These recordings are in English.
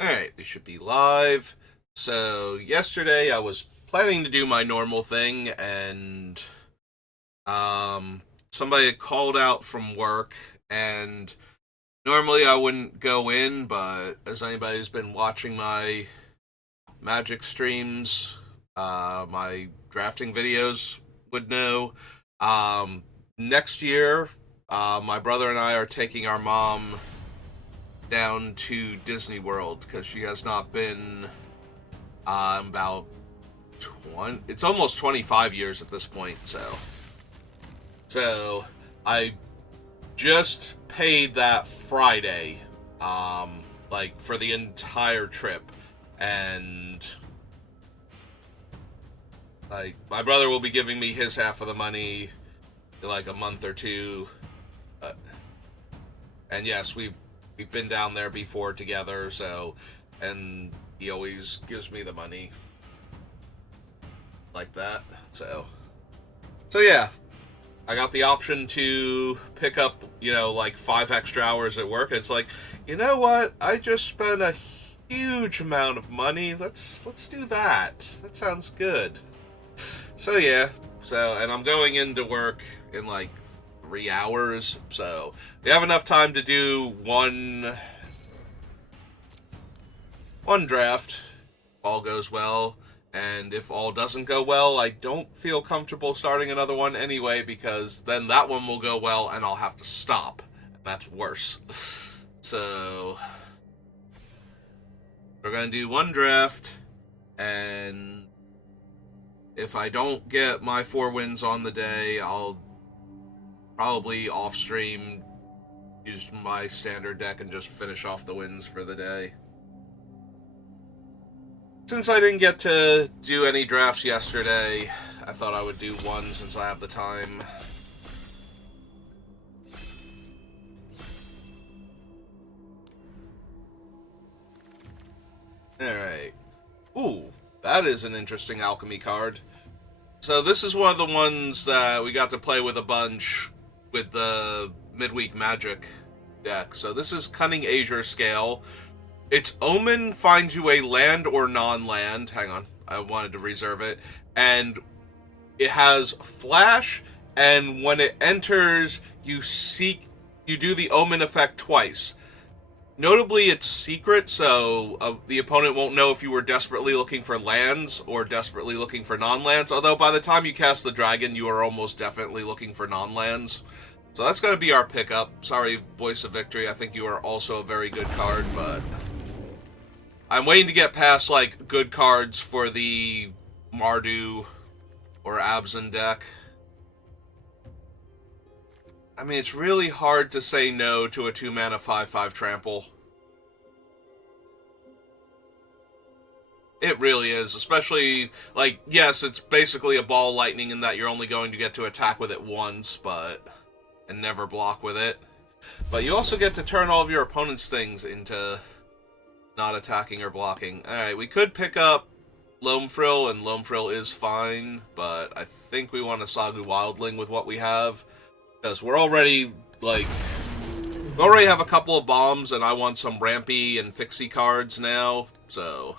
Alright, we should be live. So, yesterday I was planning to do my normal thing, and somebody had called out from work, and normally I wouldn't go in, but as anybody who's been watching my Magic streams, my drafting videos would know, next year, my brother and I are taking our mom down to Disney World because she has not been about 20. It's almost 25 years at this point. So I just paid that Friday, like for the entire trip, and like my brother will be giving me his half of the money in like a month or two. Uh, and yes, we've been down there before together, so and he always gives me the money like that. So yeah, I got the option to pick up, like 5 extra hours at work. It's like, you know what? I just spent a huge amount of money. Let's do that. That sounds good. So yeah. And I'm going into work in like 3 hours. So we have enough time to do one draft. All goes well. And if all doesn't go well, I don't feel comfortable starting another one anyway, because then that one will go well and I'll have to stop. And that's worse. So, we're going to do one draft, and if I don't get my 4 wins on the day, I'll probably off stream use my standard deck and just finish off the wins for the day. Since I didn't get to do any drafts yesterday, I thought I would do one since I have the time. Alright. Ooh, that is an interesting alchemy card. So this is one of the ones that we got to play with a bunch with the midweek magic deck. So this is Cunning Azure Scale. Its Omen finds you a land or non-land. Hang on, I wanted to reserve it. And it has Flash, and when it enters, you do the Omen effect twice. Notably, it's secret, so the opponent won't know if you were desperately looking for lands or desperately looking for non-lands, although by the time you cast the dragon, you are almost definitely looking for non-lands. So that's going to be our pickup. Sorry, Voice of Victory, I think you are also a very good card, but I'm waiting to get past, like, good cards for the Mardu or Abzan deck. I mean, it's really hard to say no to a 2-mana 5/5 trample. It really is, especially, like, yes, it's basically a ball lightning in that you're only going to get to attack with it once, and never block with it. But you also get to turn all of your opponent's things into not attacking or blocking. Alright, we could pick up Loam Frill, and Loam Frill is fine, but I think we want a Sagu Wildling with what we have, because we already have a couple of bombs, and I want some Rampy and Fixie cards now, so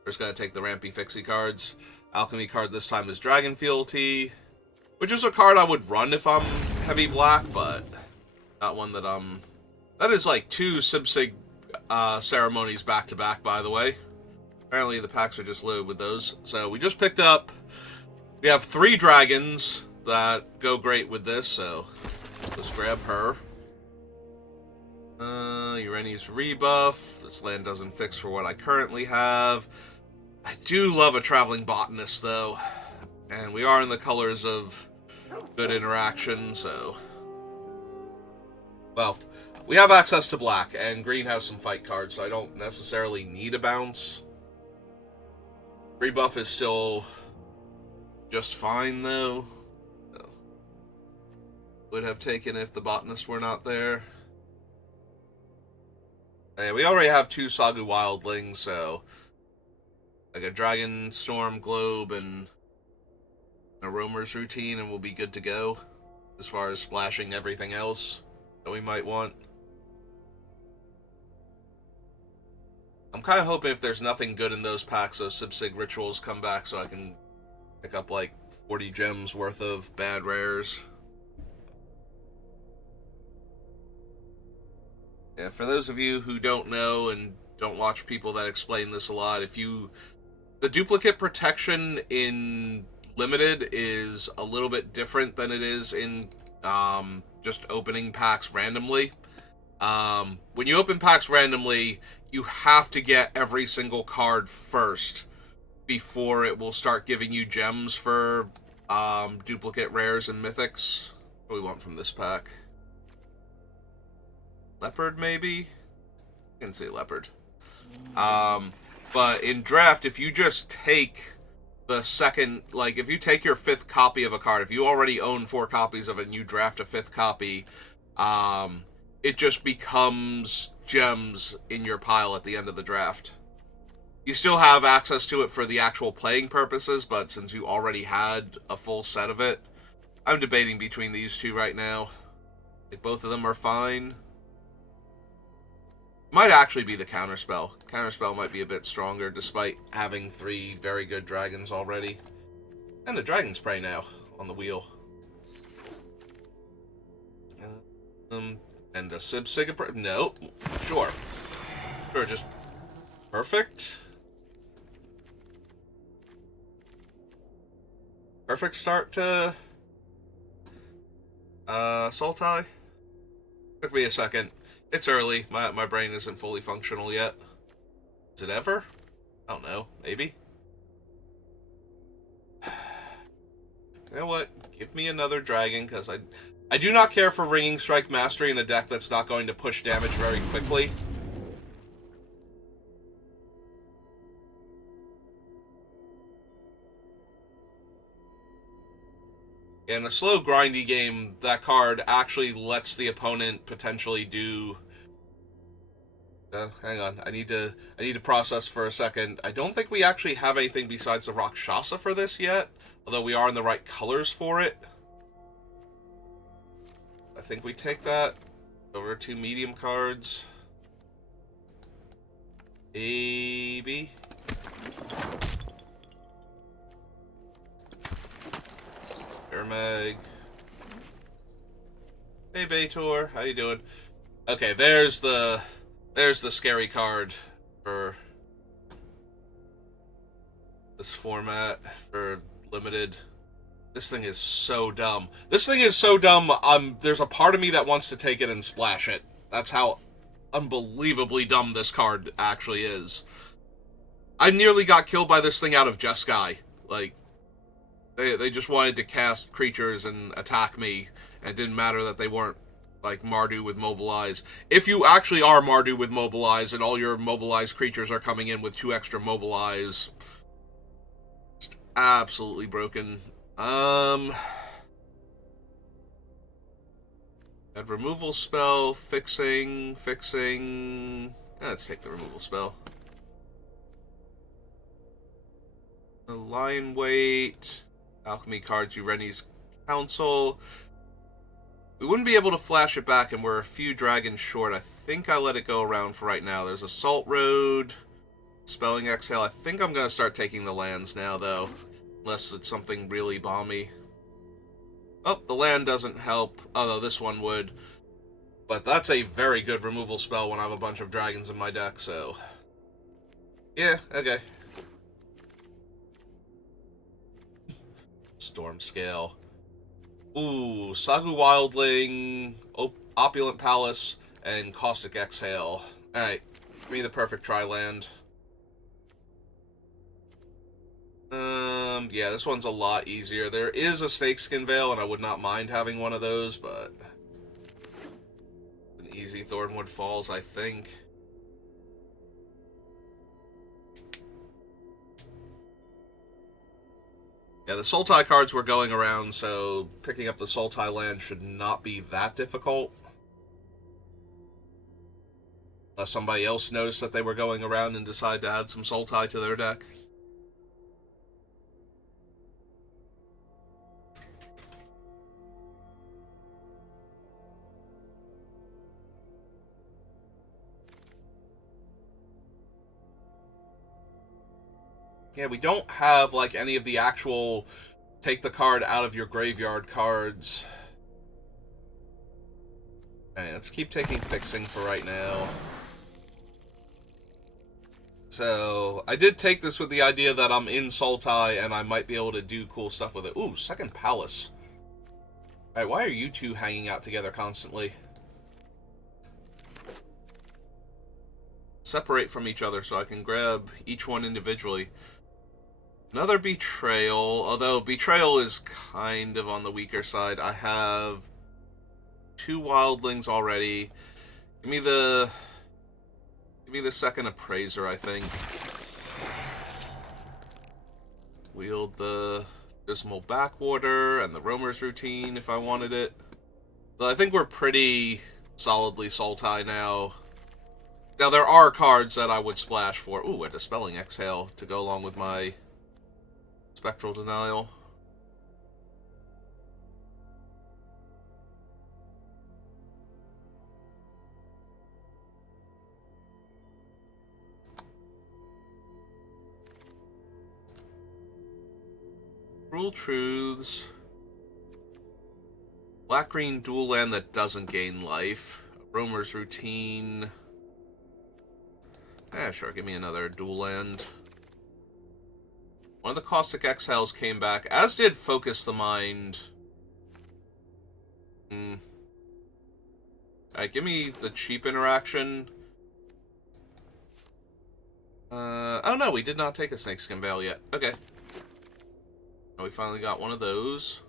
we're just going to take the Rampy Fixie cards. Alchemy card this time is Dragon Fealty, which is a card I would run if I'm heavy black, but not one that That is like 2 Sibsig ceremonies back to back, by the way. Apparently the packs are just loaded with those. So we just picked up. We have 3 dragons that go great with this, so let's grab her. Urania's rebuff. This land doesn't fix for what I currently have. I do love a traveling botanist, though. And we are in the colors of good interaction, so. Well, we have access to black, and green has some fight cards, so I don't necessarily need a bounce. Rebuff is still just fine, though. So, would have taken if the botanist were not there. And we already have 2 Sagu Wildlings, so like a Dragonstorm Globe and a Roamer's Routine, and we'll be good to go as far as splashing everything else that we might want. I'm kind of hoping if there's nothing good in those packs, those Sib-Sig rituals come back so I can pick up like 40 gems worth of bad rares. Yeah, for those of you who don't know and don't watch people that explain this a lot, the duplicate protection in Limited is a little bit different than it is in just opening packs randomly. When you open packs randomly, you have to get every single card first before it will start giving you gems for duplicate rares and mythics. What do we want from this pack? Leopard, maybe? I can say leopard. But in draft, if you just take the second, like, if you take your 5th copy of a card, if you already own 4 copies of it and you draft a 5th copy, it just becomes gems in your pile at the end of the draft. You still have access to it for the actual playing purposes, but since you already had a full set of it, I'm debating between these two right now. Like, both of them are fine. Might actually be the Counterspell. Counterspell might be a bit stronger, despite having 3 very good dragons already. And the Dragon Spray now, on the wheel. And the Sib-Sig... No. Sure, just... Perfect. Perfect start to... Sultai. Took me a second. It's early. My brain isn't fully functional yet. Is it ever? I don't know. Maybe. You know what? Give me another dragon, because I do not care for Ringing Strike Mastery in a deck that's not going to push damage very quickly. In a slow, grindy game, that card actually lets the opponent potentially do... hang on, I need to process for a second. I don't think we actually have anything besides the Rakshasa for this yet, although we are in the right colors for it. I think we take that over 2 medium cards. Maybe. Meg. Hey Baitor, how you doing? Okay, there's the scary card for this format for Limited. This thing is so dumb. This thing is so dumb. There's a part of me that wants to take it and splash it. That's how unbelievably dumb this card actually is. I nearly got killed by this thing out of Jeskai. Like, They just wanted to cast creatures and attack me, and it didn't matter that they weren't, like, Mardu with Mobilize. If you actually are Mardu with Mobilize, and all your Mobilized creatures are coming in with 2 extra Mobilize, just absolutely broken. That removal spell, fixing... Let's take the removal spell. The Lion Weight... Alchemy cards, Ureni's Council. We wouldn't be able to flash it back, and we're a few dragons short. I think I let it go around for right now. There's Assault Road, Spelling Exhale. I think I'm going to start taking the lands now, though. Unless it's something really balmy. Oh, the land doesn't help, although this one would. But that's a very good removal spell when I have a bunch of dragons in my deck, so... Yeah, okay. Storm Scale. Ooh, Sagu Wildling, Opulent Palace, and Caustic Exhale. Alright, give me the perfect tri-land. Yeah, this one's a lot easier. There is a Snakeskin Veil, and I would not mind having one of those, but... an easy Thornwood Falls, I think. Yeah, the Sultai cards were going around, so picking up the Sultai land should not be that difficult. Unless somebody else noticed that they were going around and decided to add some Sultai to their deck. Yeah, we don't have, like, any of the actual take the card out of your graveyard cards. Alright, let's keep taking fixing for right now. So, I did take this with the idea that I'm in Sultai and I might be able to do cool stuff with it. Ooh, second palace. Alright, why are you two hanging out together constantly? Separate from each other so I can grab each one individually. Another betrayal, although betrayal is kind of on the weaker side. I have 2 wildlings already. Give me the second appraiser, I think. Wield the dismal backwater and the roamer's routine if I wanted it. But I think we're pretty solidly Sultai now. Now there are cards that I would splash for. Ooh, a Dispelling Exhale to go along with my Spectral Denial. Cruel Truths. Black-green dual land that doesn't gain life. Roamer's Routine. Yeah, sure, give me another dual land. One of the Caustic Exiles came back, as did Focus the Mind. Alright, give me the cheap interaction. Oh no, we did not take a Snakeskin Veil yet. Okay. We finally got one of those.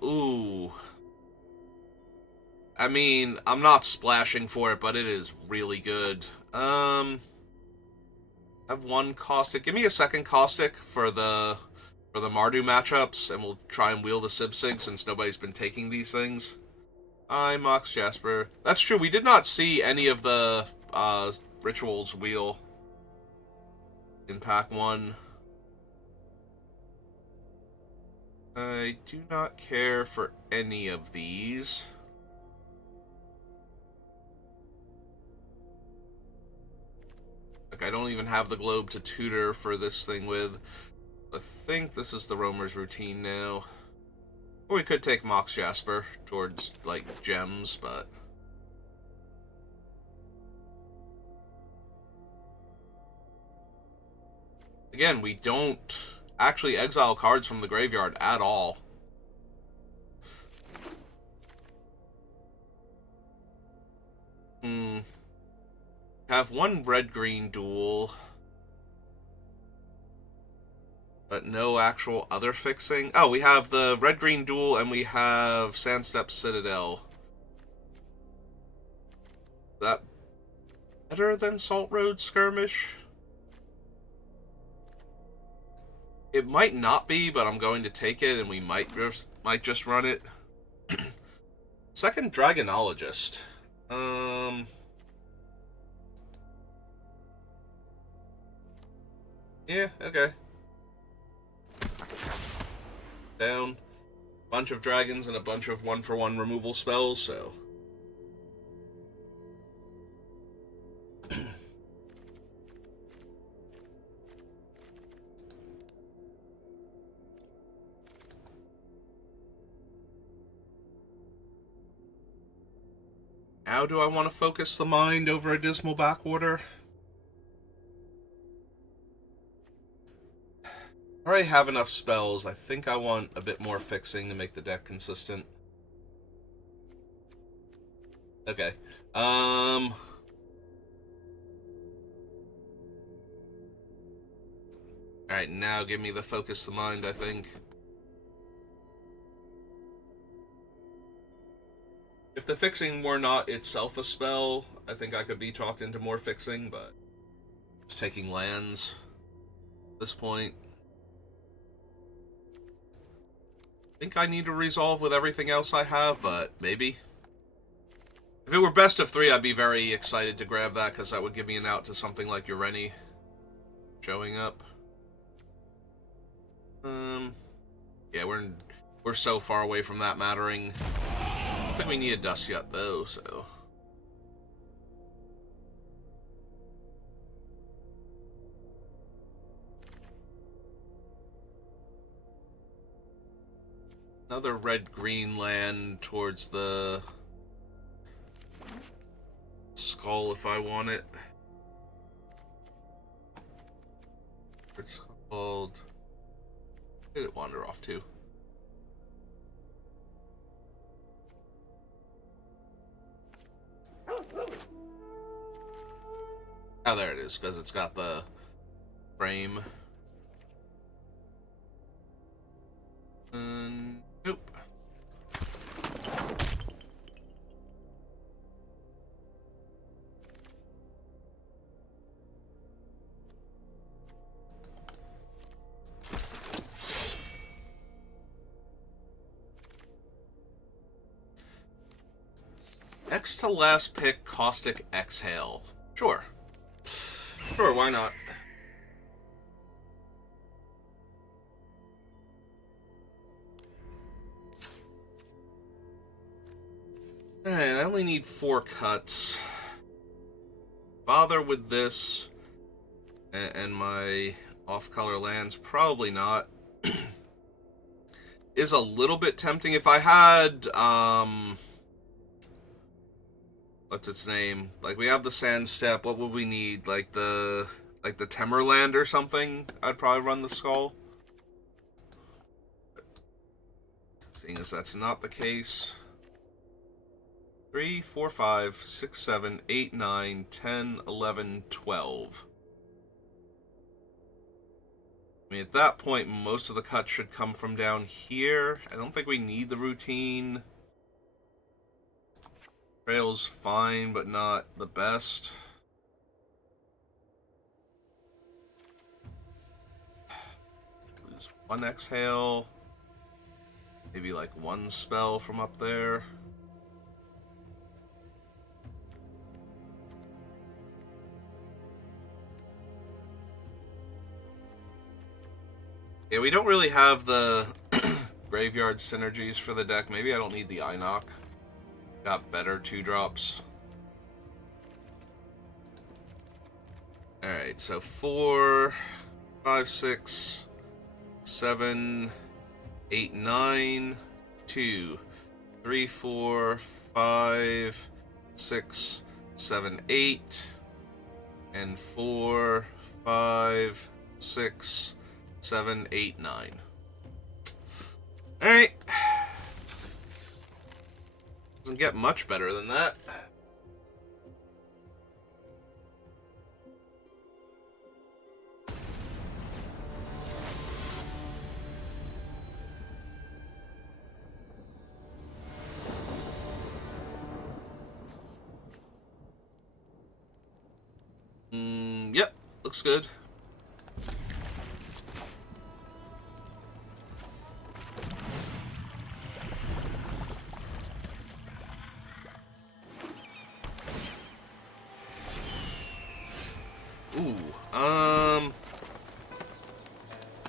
Ooh. I mean, I'm not splashing for it, but it is really good. I have one Caustic. Give me a second Caustic for the Mardu matchups, and we'll try and wheel the Sib-Sig since nobody's been taking these things. Hi, Mox Jasper. That's true, we did not see any of the Rituals wheel in Pack 1. I do not care for any of these. Like, I don't even have the globe to tutor for this thing with. I think this is the Roamer's Routine now. Or we could take Mox Jasper towards, like, gems, but... Again, we don't actually exile cards from the graveyard at all. Have one red-green duel, but no actual other fixing. Oh, we have the red-green duel, and we have Sandstep Citadel. Is that better than Salt Road Skirmish? It might not be, but I'm going to take it, and we might just run it. Second Dragonologist. Yeah, okay. Down. Bunch of dragons and a bunch of 1-for-1 removal spells, so... How do I want to focus the mind over a Dismal Backwater? I already have enough spells. I think I want a bit more fixing to make the deck consistent. Okay. Alright, now give me the focus the mind, I think. If the fixing were not itself a spell, I think I could be talked into more fixing, but... Just taking lands at this point. I think I need to resolve with everything else I have, but maybe. If it were best of 3, I'd be very excited to grab that, because that would give me an out to something like Ureni showing up. Yeah, we're so far away from that mattering. think we need a dust yet, though, so... Another red-green land towards the skull if I want it. It's called... Where did it wander off to? Oh, there it is, because it's got the frame. Nope. Next to last pick, Caustic Exhale. Sure. Sure, why not? Alright, I only need 4 cuts. Bother with this and my off-color lands? Probably not. Is a little bit tempting. If I had, what's its name? Like, we have the Sand Step. What would we need? Like the Temerland or something? I'd probably run the Skull. Seeing as that's not the case. 3, 4, 5, 6, 7, 8, 9, 10, 11, 12. I mean, at that point, most of the cuts should come from down here. I don't think we need the routine. Trail's fine, but not the best. Lose 1 exhale. Maybe like 1 spell from up there. Yeah, we don't really have the graveyard synergies for the deck. Maybe I don't need the Inoc. Got better 2-drops. Alright, so 4, 5, 6, 7, 8, 9, 2, 3, 4, 5, 6, 7, 8, and 4, 5, 6, 7, 8, 9. Alright. Doesn't get much better than that. Yep, looks good.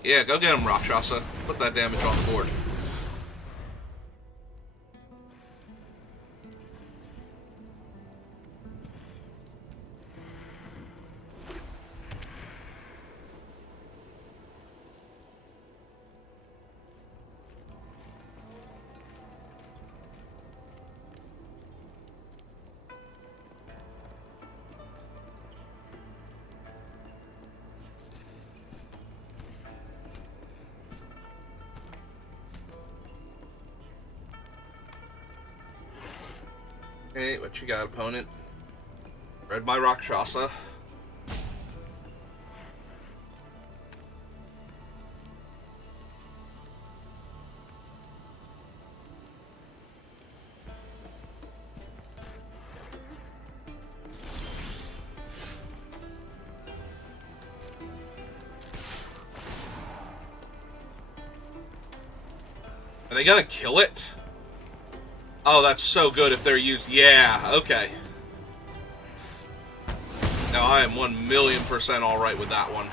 Yeah, go get him, Rakshasa. Put that damage on the board. Hey, what you got, opponent? Read my Rakshasa. Are they gonna kill it? Oh, that's so good if they're used. Yeah, okay. Now I am 1,000,000% alright with that one.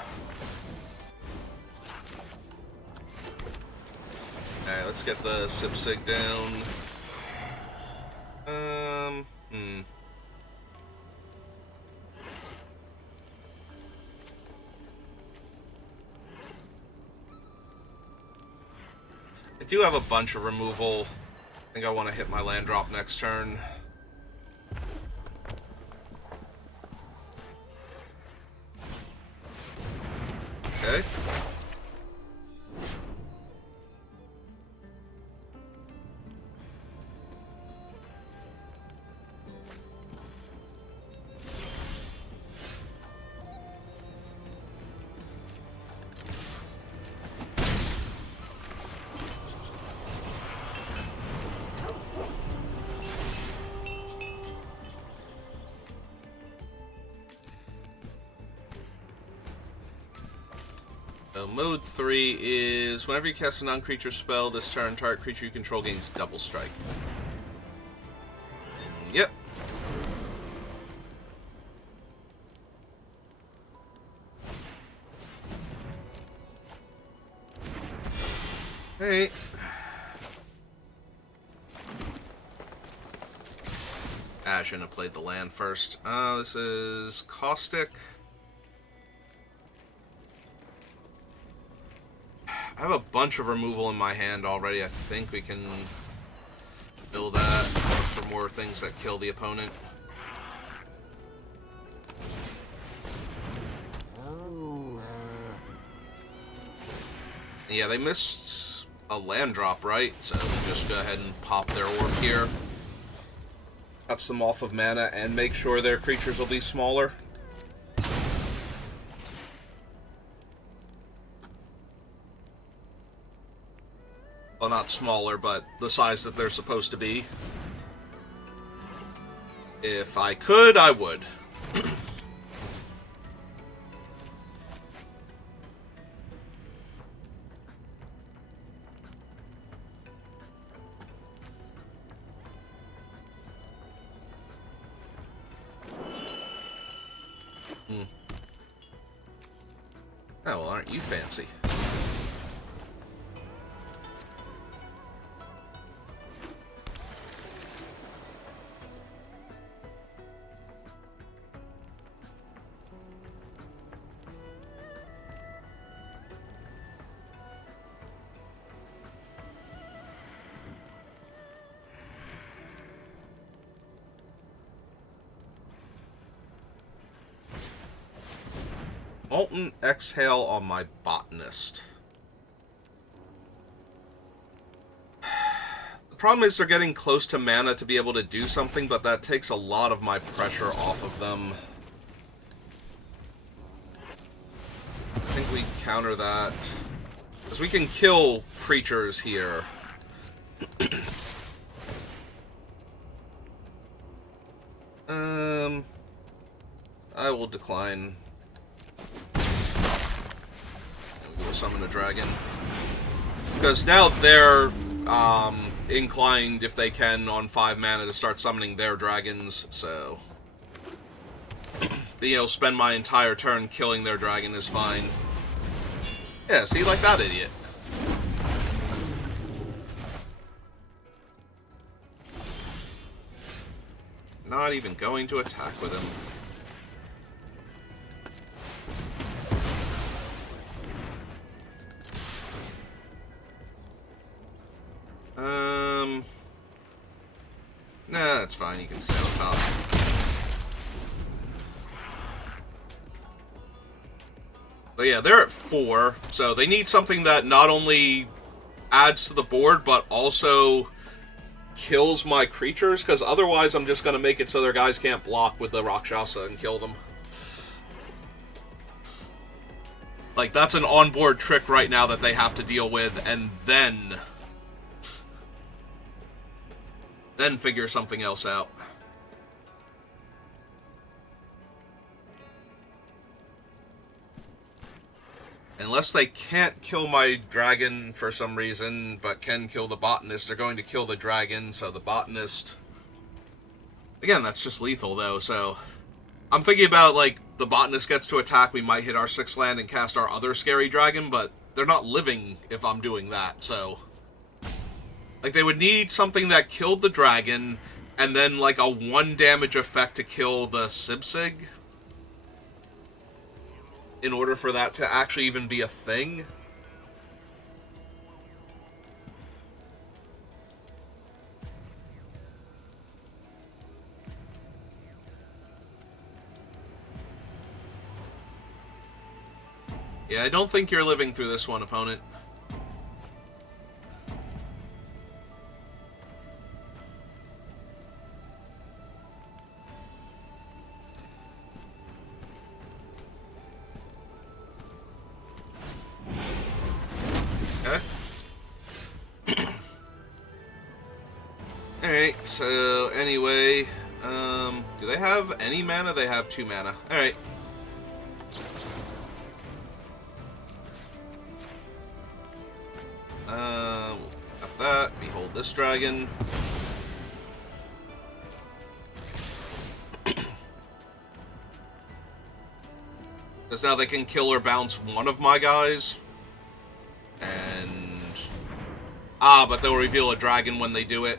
Alright, let's get the Sip Sig down. Hmm. I do have a bunch of removal. I think I want to hit my land drop next turn. Okay. So mode 3 is whenever you cast a non-creature spell this turn, target creature you control gains double strike. Yep. Hey. I shouldn't have played the land first. This is Caustic. I have a bunch of removal in my hand already. I think we can build that for more things that kill the opponent. Yeah, they missed a land drop, right? So we just go ahead and pop their orb here. Cuts them off of mana and make sure their creatures will be smaller. Well, not smaller, but the size that they're supposed to be. If I could, I would. Oh, well, aren't you fancy? Molten Exhale on my Botanist. The problem is they're getting close to mana to be able to do something, but that takes a lot of my pressure off of them. I think we counter that. Because we can kill creatures here. I will decline. We'll summon a dragon. Because now they're inclined, if they can, on 5 mana to start summoning their dragons, so... Being able to spend my entire turn killing their dragon is fine. Yeah, see, like that idiot. Not even going to attack with him. Nah, that's fine. You can stay on top. But yeah, they're at 4, so they need something that not only adds to the board, but also kills my creatures, because otherwise I'm just going to make it so their guys can't block with the Rakshasa and kill them. Like, that's an onboard trick right now that they have to deal with, and then figure something else out. Unless they can't kill my dragon for some reason, but can kill the Botanist, they're going to kill the dragon, so the Botanist... Again, that's just lethal, though, so... I'm thinking about, like, the Botanist gets to attack, we might hit our 6th land and cast our other scary dragon, but they're not living if I'm doing that, so... Like, they would need something that killed the dragon, and then like a 1 damage effect to kill the Sibsig in order for that to actually even be a thing. Yeah, I don't think you're living through this one, opponent. Alright, so anyway, do they have any mana? They have 2 mana. Alright. Got that. Behold this dragon. Because now they can kill or bounce one of my guys. And... but they'll reveal a dragon when they do it.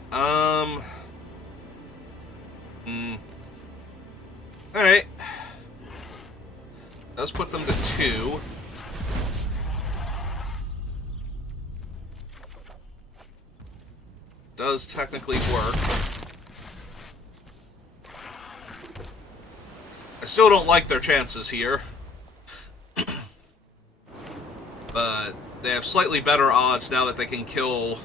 Alright. Let's put them to 2. Does technically work. I still don't like their chances here. But they have slightly better odds now that they can kill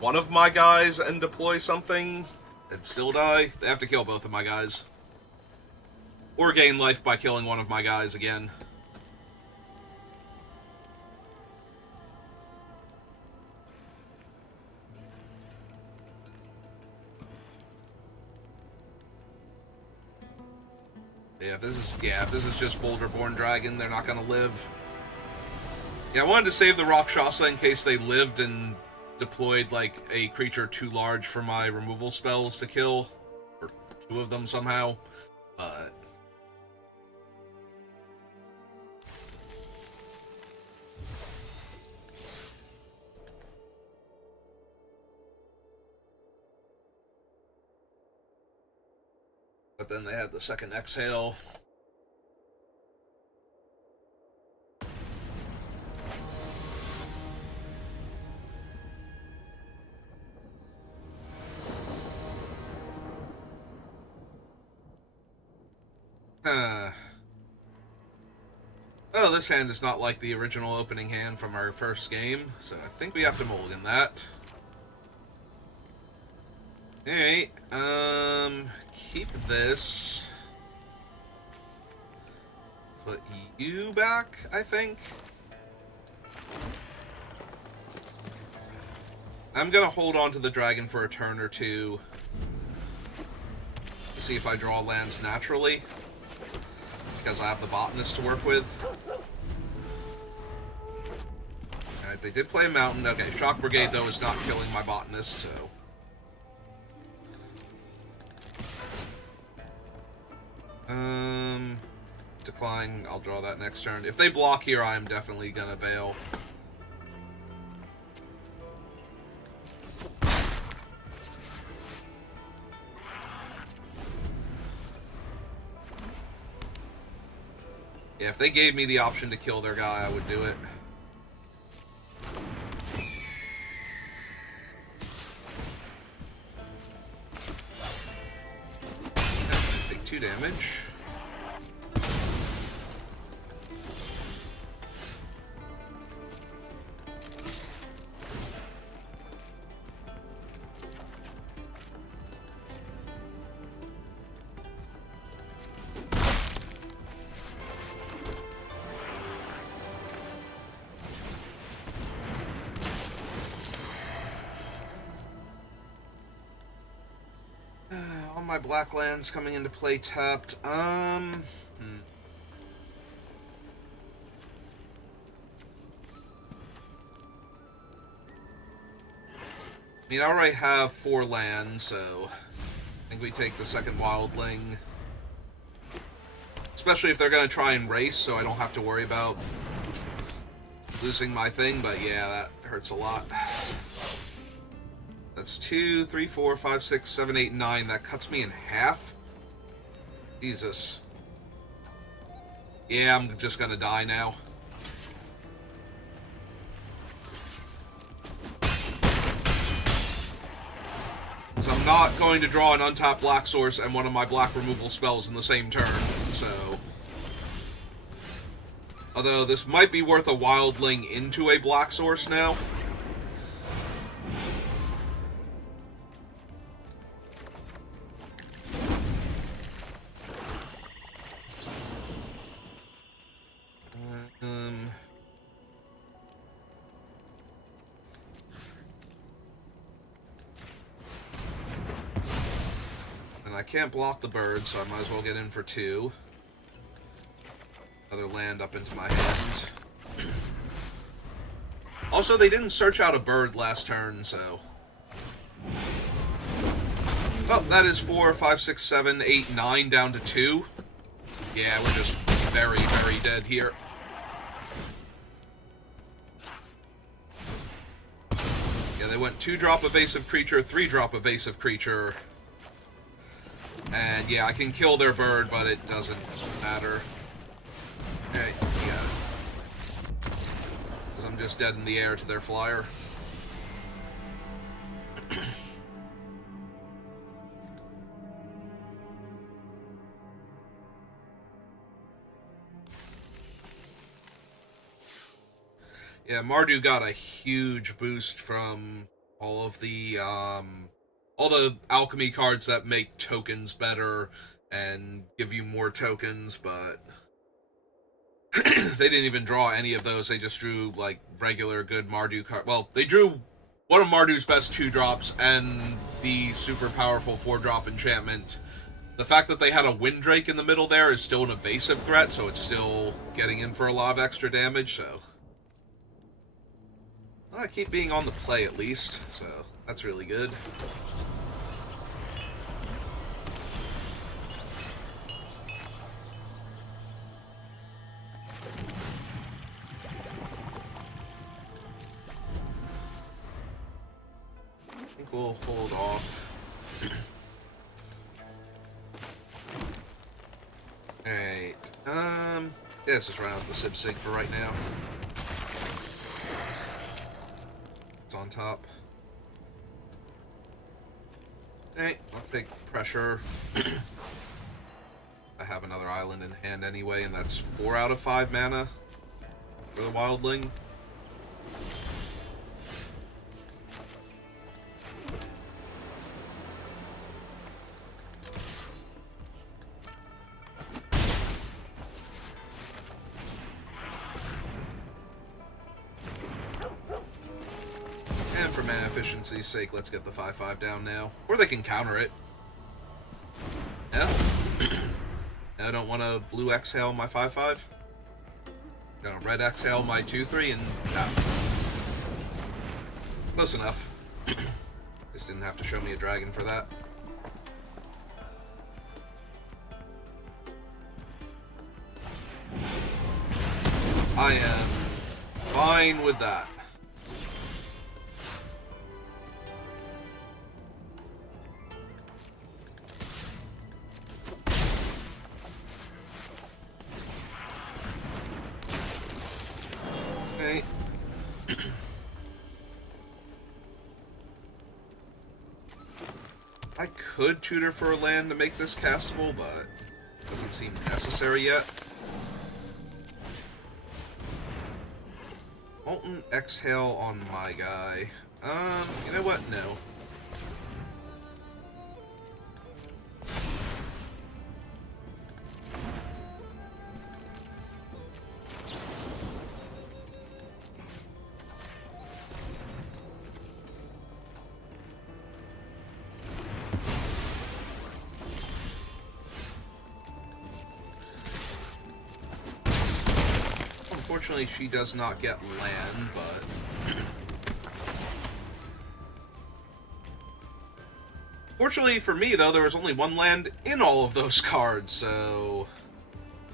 one of my guys and deploy something and still die. They have to kill both of my guys. Or gain life by killing one of my guys again. If this is just Boulderborn Dragon, they're not gonna live. Yeah, I wanted to save the Rakshasa in case they lived and deployed, like, a creature too large for my removal spells to kill. Or 2 of them somehow. But... then they had the second exhale. Oh, this hand is not like the original opening hand from our first game, so I think we have to mulligan that. Alright, keep this. Put you back, I think. I'm gonna hold on to the dragon for a turn or 2. See if I draw lands naturally. Because I have the botanist to work with. Alright, they did play a mountain. Okay, Shock Brigade, though, is not killing my botanist, so... Decline, I'll draw that next turn. If they block here, I'm definitely gonna Veil. Yeah, if they gave me the option to kill their guy, I would do it. Take 2 damage. My black lands coming into play tapped. I mean, I already have 4 lands, so I think we take the second wildling. Especially if they're going to try and race, so I don't have to worry about losing my thing, but yeah, that hurts a lot. That's 2, 3, 4, 5, 6, 7, 8, 9. That cuts me in half? Jesus. Yeah, I'm just gonna die now. So I'm not going to draw an untapped black source and one of my black removal spells in the same turn, so... Although this might be worth a wildling into a black source now. And I can't block the bird, so I might as well get in for 2. Another land up into my hand. Also, they didn't search out a bird last turn, so... Oh, that is 4, 5, 6, 7, 8, 9 down to 2. Yeah, we're just very, very dead here. Yeah, they went 2-drop evasive creature, 3-drop evasive creature. And yeah, I can kill their bird, but it doesn't matter. Okay, yeah. Because I'm just dead in the air to their flyer. Yeah, Mardu got a huge boost from all the alchemy cards that make tokens better and give you more tokens, but they didn't even draw any of those. They just drew, like, regular good Mardu cards. Well, they drew one of Mardu's best 2-drops and the super powerful 4-drop enchantment. The fact that they had a Windrake in the middle there is still an evasive threat, so it's still getting in for a lot of extra damage, so... I keep being on the play, at least, so that's really good. I think we'll hold off. Alright, yeah, let's just run out the Sib-Sig for right now. On top. Hey, I'll take pressure. I have another island in hand anyway, and that's 4 out of 5 mana for the wildling. For mana efficiency's sake, let's get the 5/5 down now. Or they can counter it. Yeah. I don't want to blue exhale my 5/5. No, red exhale my 2/3 and no. Close enough. Just didn't have to show me a dragon for that. I am fine with that. Okay. I could tutor for a land to make this castable, but it doesn't seem necessary yet. Molten Exhale on my guy. You know what? No. Unfortunately, she does not get land, but... Fortunately for me, though, there was only 1 land in all of those cards, so...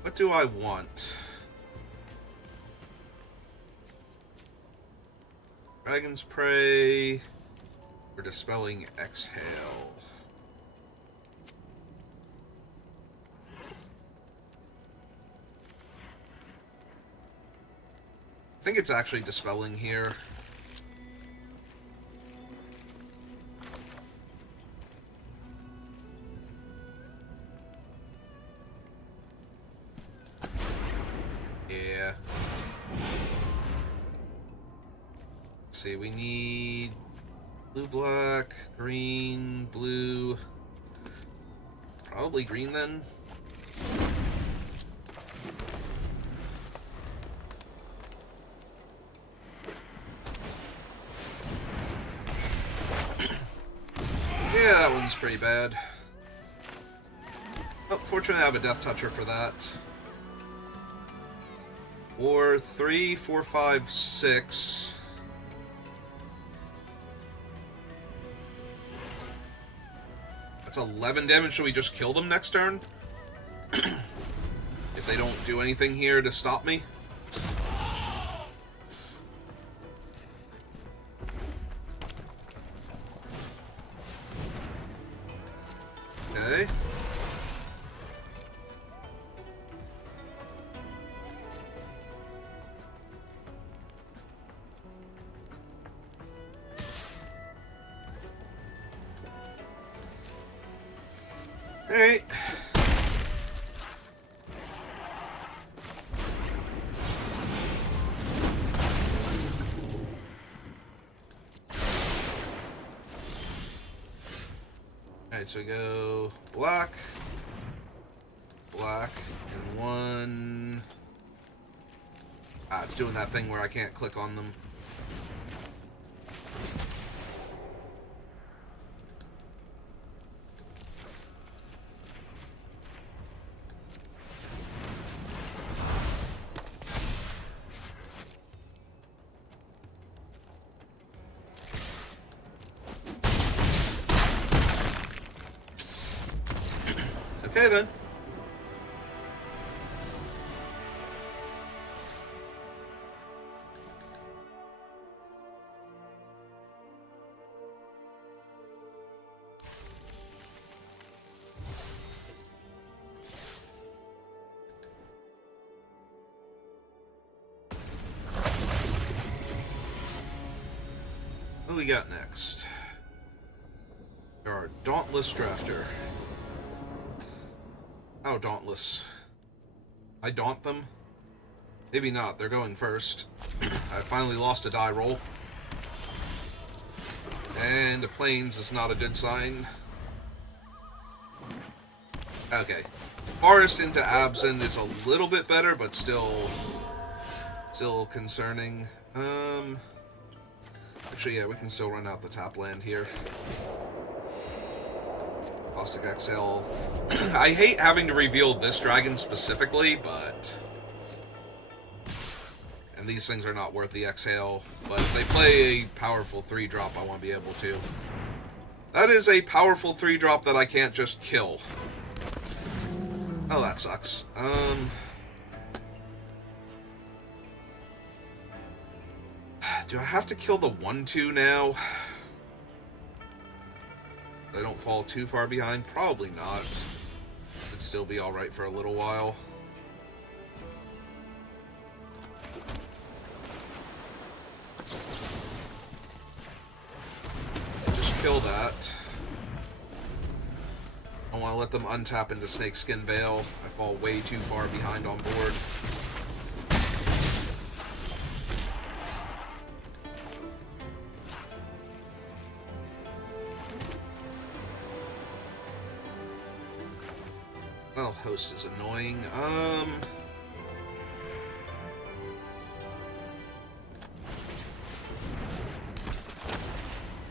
What do I want? Dragon's Prey... For Dispelling Exhale. I think it's actually Dispelling here. Yeah. Let's see, we need blue, black, green, blue. Probably green then. Yeah, that one's pretty bad. Oh, fortunately I have a Death Toucher for that. Or 3, 4, 5, 6. That's 11 damage. Should we just kill them next turn? If they don't do anything here to stop me? Okay. Alright. Alright, so we go black, black, and one... Ah, it's doing that thing where I can't click on them. Okay, then. What do we got next? Our Dauntless Drafter. Oh, Dauntless. I daunt them? Maybe not, they're going first. I finally lost a die roll. And the plains is not a good sign. Okay. Forest into Absent is a little bit better, but still concerning. Actually, yeah, we can still run out the top land here. Caustic Exhale. I hate having to reveal this dragon specifically, but... And these things are not worth the exhale, but if they play a powerful 3-drop, I want to be able to. That is a powerful 3-drop that I can't just kill. Oh, that sucks. Do I have to kill the 1-2 now? They don't fall too far behind? Probably not. Should still be alright for a little while. Just kill that. I want to let them untap into Snakeskin Veil. I fall way too far behind on board. Well, host is annoying.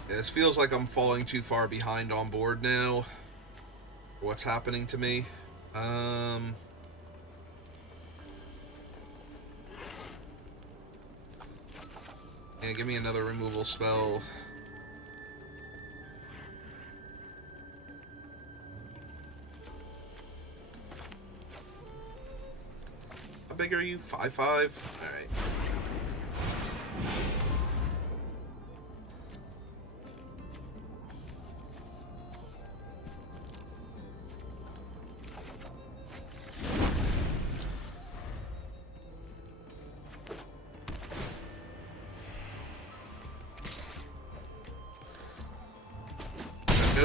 Yeah, this feels like I'm falling too far behind on board now. What's happening to me? Yeah, give me another removal spell. How big are you? 5'5"? Alright.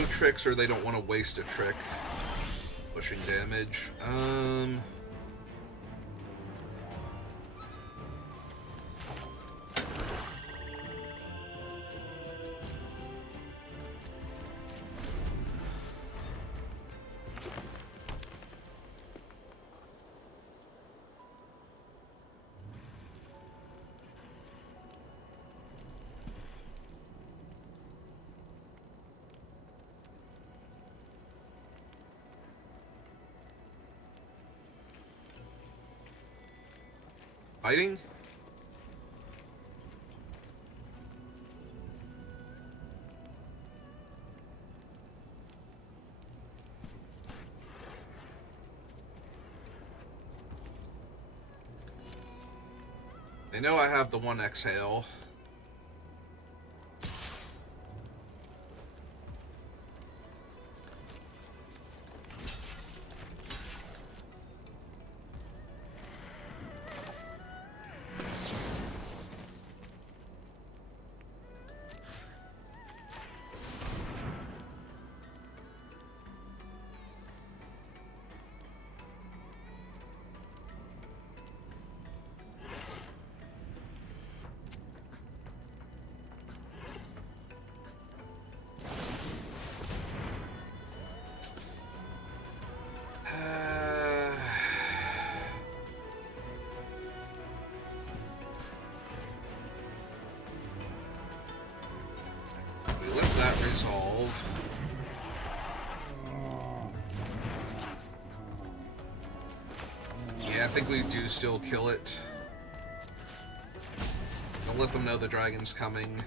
no tricks or they don't want to waste a trick. Pushing damage. Fighting? They know I have the one exhale. Resolve. Yeah, I think we do still kill it. Don't let them know the dragon's coming.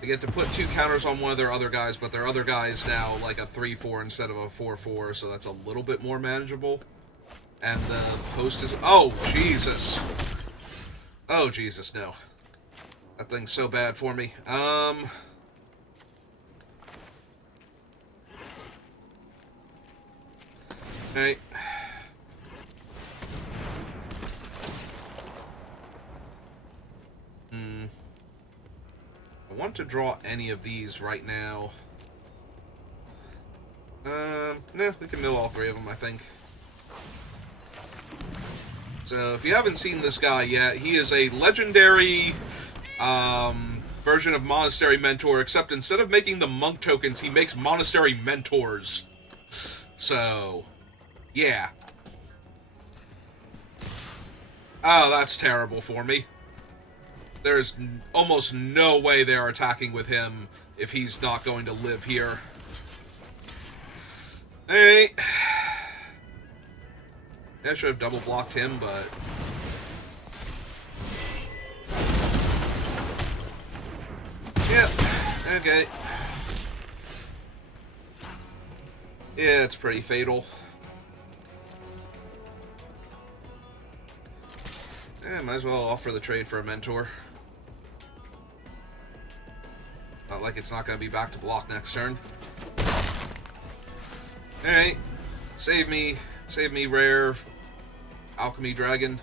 They get to put 2 counters on one of their other guys, but their other guy is now like a 3/4 instead of a 4/4, so that's a little bit more manageable. And the host is... Oh, Jesus! Oh, Jesus, no. That thing's so bad for me. Alright. I want to draw any of these right now. Nah, we can mill all 3 of them, I think. So, if you haven't seen this guy yet, he is a legendary version of Monastery Mentor, except instead of making the monk tokens, he makes Monastery Mentors. So... yeah. Oh, that's terrible for me. There's almost no way they're attacking with him if he's not going to live here. Alright. I should have double blocked him, but... yep. Okay. Yeah, it's pretty fatal. Yeah, might as well offer the trade for a mentor. Not like it's not going to be back to block next turn. Alright. Save me, rare Alchemy Dragon.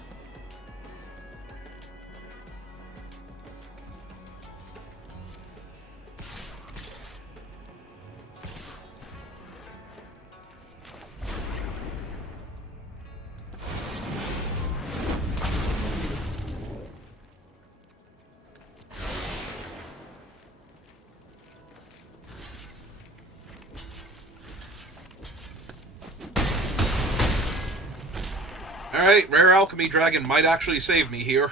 Alright, Rare Alchemy Dragon might actually save me here.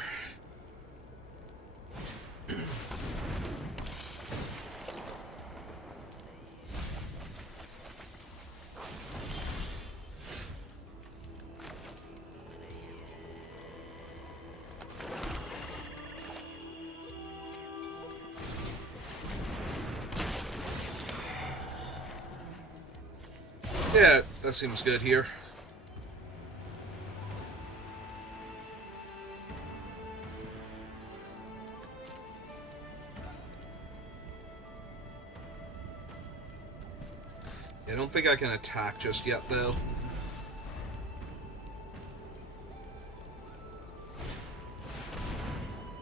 Yeah, that seems good here. I don't think I can attack just yet, though.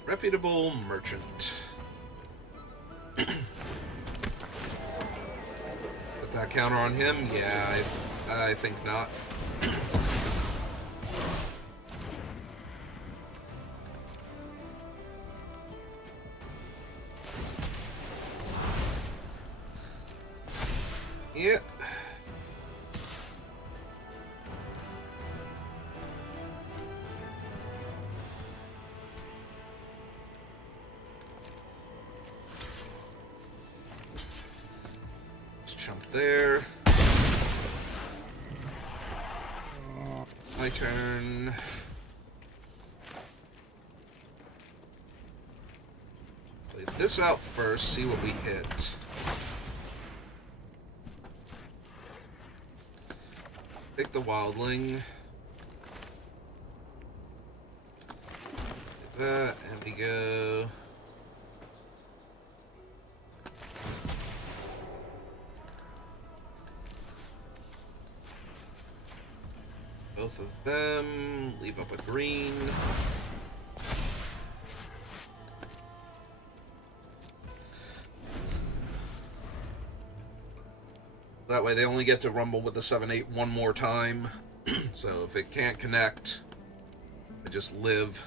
Reputable merchant. That counter on him? Yeah, I think not. Yeah. Let's jump there. My turn. Play this out first, see what we hit. Take the wildling. Take that, and we go. Both of them. Leave up a green. That way they only get to rumble with the 7-8 one more time. So if it can't connect, I just live.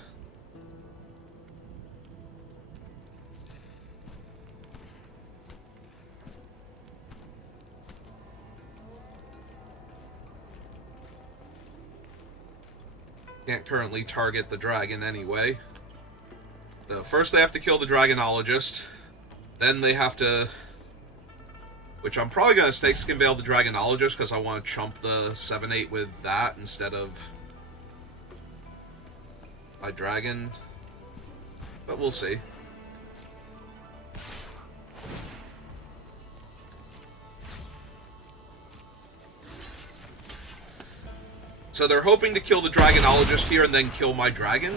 Can't currently target the dragon anyway. So first they have to kill the Dragonologist. Then they have to... Which I'm probably going to Snake Skin Veil the Dragonologist, because I want to chump the 7-8 with that instead of my dragon. But we'll see. So they're hoping to kill the Dragonologist here and then kill my dragon.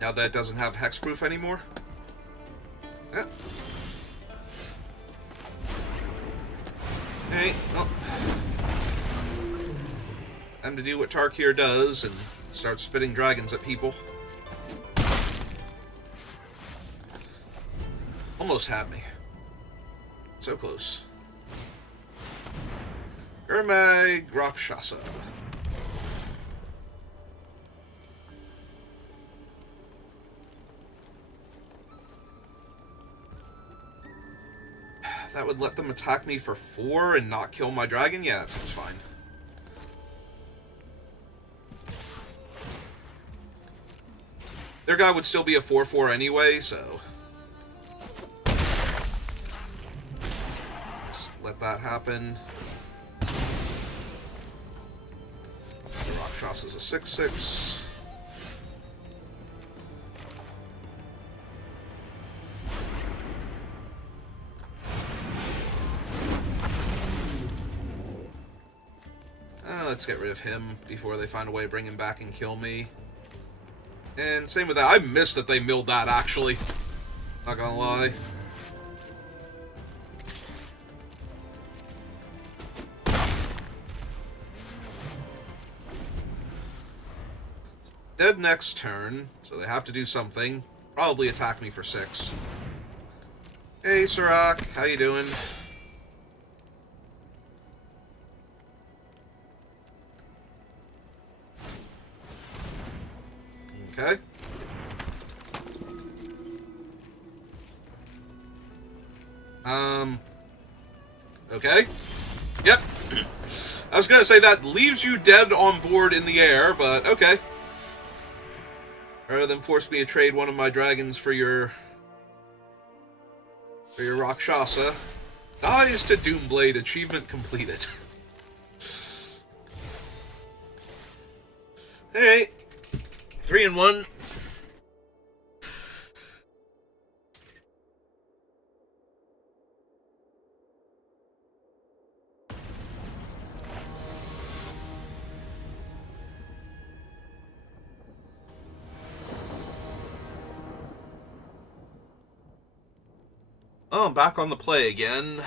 Now that it doesn't have hexproof anymore. Yeah. Hey, well. Time to do what Tarkir does and start spitting dragons at people. Almost had me. So close. Ermag Rakshasa. That would let them attack me for 4 and not kill my dragon? Yeah, that seems fine. Their guy would still be a 4-4 anyway, so... Just let that happen. The Rakshasa is a 6-6. Let's get rid of him before they find a way to bring him back and kill me. And same with that. I missed that they milled that, actually. Not gonna lie. Dead next turn, so they have to do something. Probably attack me for 6. Hey, Sirach, how you doing? Okay. Okay. Yep. I was gonna say that leaves you dead on board in the air, but okay. Rather than force me to trade one of my dragons for your Rakshasa. Dies to Doomblade, achievement completed. Alright. 3 and 1. Oh, I'm back on the play again.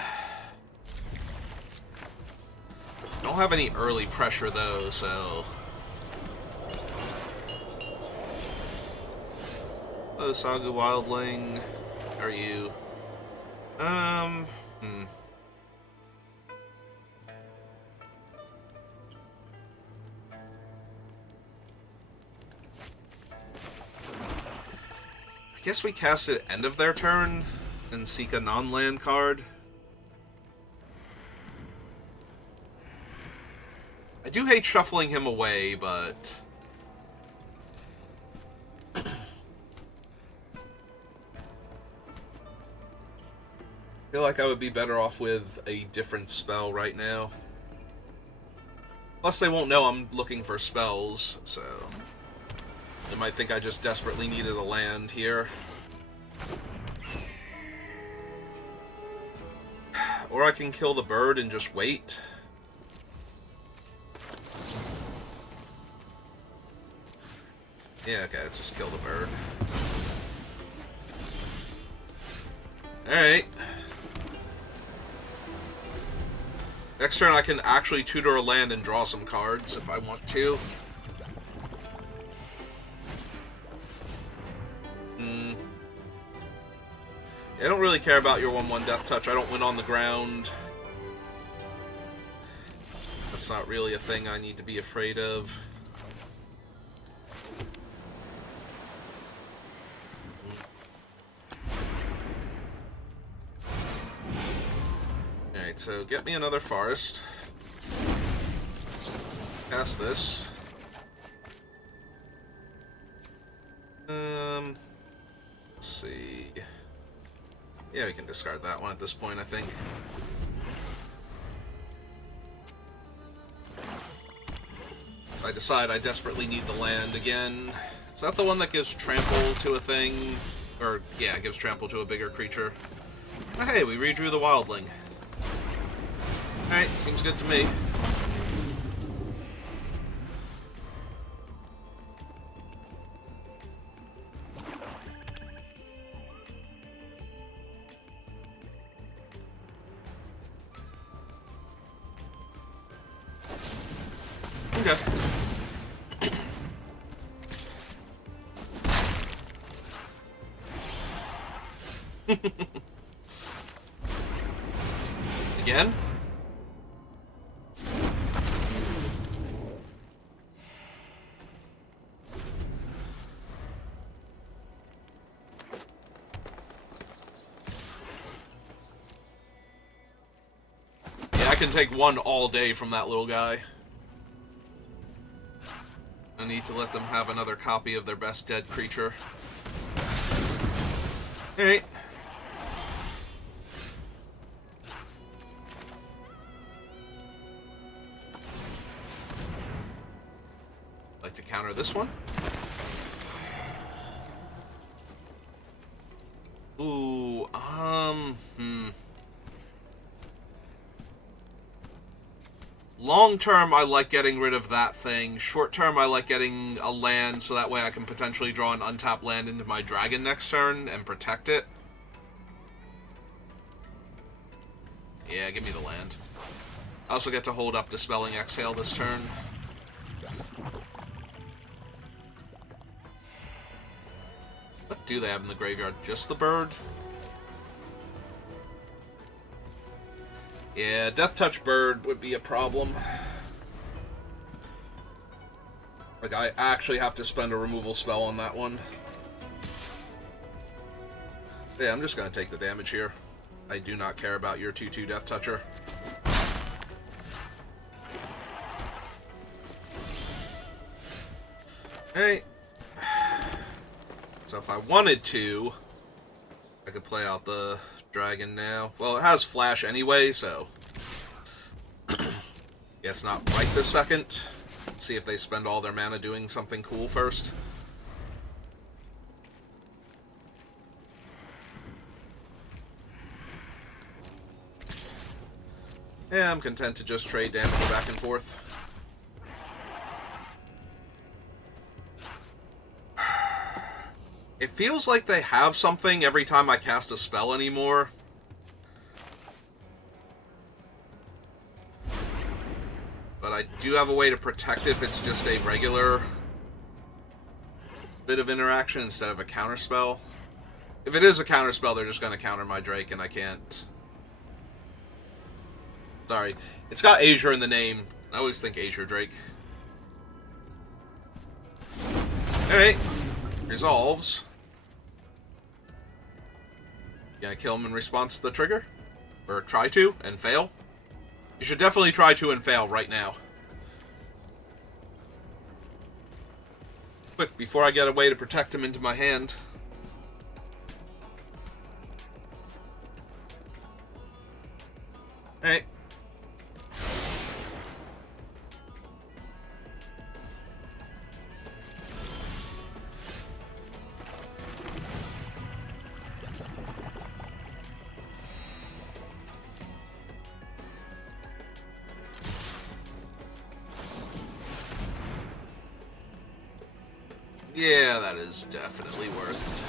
Don't have any early pressure though, so... Hello, Saga Wildling. How are you? Um, I guess we cast it end of their turn and seek a non-land card. I do hate shuffling him away, but I feel like I would be better off with a different spell right now. Plus, they won't know I'm looking for spells, so they might think I just desperately needed a land here. Or I can kill the bird and just wait. Yeah, okay, let's just kill the bird. Alright. Next turn I can actually tutor a land and draw some cards if I want to. I don't really care about your 1/1 Death Touch. I don't win on the ground. That's not really a thing I need to be afraid of. Alright, so get me another forest. Cast this. Let's see. Yeah, we can discard that one at this point, I think. I decide I desperately need the land again. Is that the one that gives trample to a thing? Or, yeah, it gives trample to a bigger creature. Oh, hey, we redrew the wildling. Alright, seems good to me. Okay. Again? Yeah, I can take one all day from that little guy. I need to let them have another copy of their best dead creature. Alright. Like to counter this one. Ooh, Long term, I like getting rid of that thing. Short term, I like getting a land so that way I can potentially draw an untapped land into my dragon next turn and protect it. Yeah, give me the land. I also get to hold up Dispelling Exhale this turn. What do they have in the graveyard? Just the bird? Yeah, Death Touch Bird would be a problem. Like, I actually have to spend a removal spell on that one. Yeah, I'm just going to take the damage here. I do not care about your 2/2 Death Toucher. Hey. So if I wanted to, I could play out the dragon now. Well, it has flash anyway, so guess not right this second. Let's see if they spend all their mana doing something cool first. Yeah, I'm content to just trade damage back and forth. It feels like they have something every time I cast a spell anymore. But I do have a way to protect if it's just a regular bit of interaction instead of a counter spell. If it is a counterspell, they're just going to counter my Drake, and I can't. Sorry. It's got Azure in the name. I always think Azure Drake. Alright. Resolves. Gonna kill him in response to the trigger? Or try to, and fail? You should definitely try to and fail right now. Quick, before I get a way to protect him into my hand. Alright. Yeah, that is definitely worth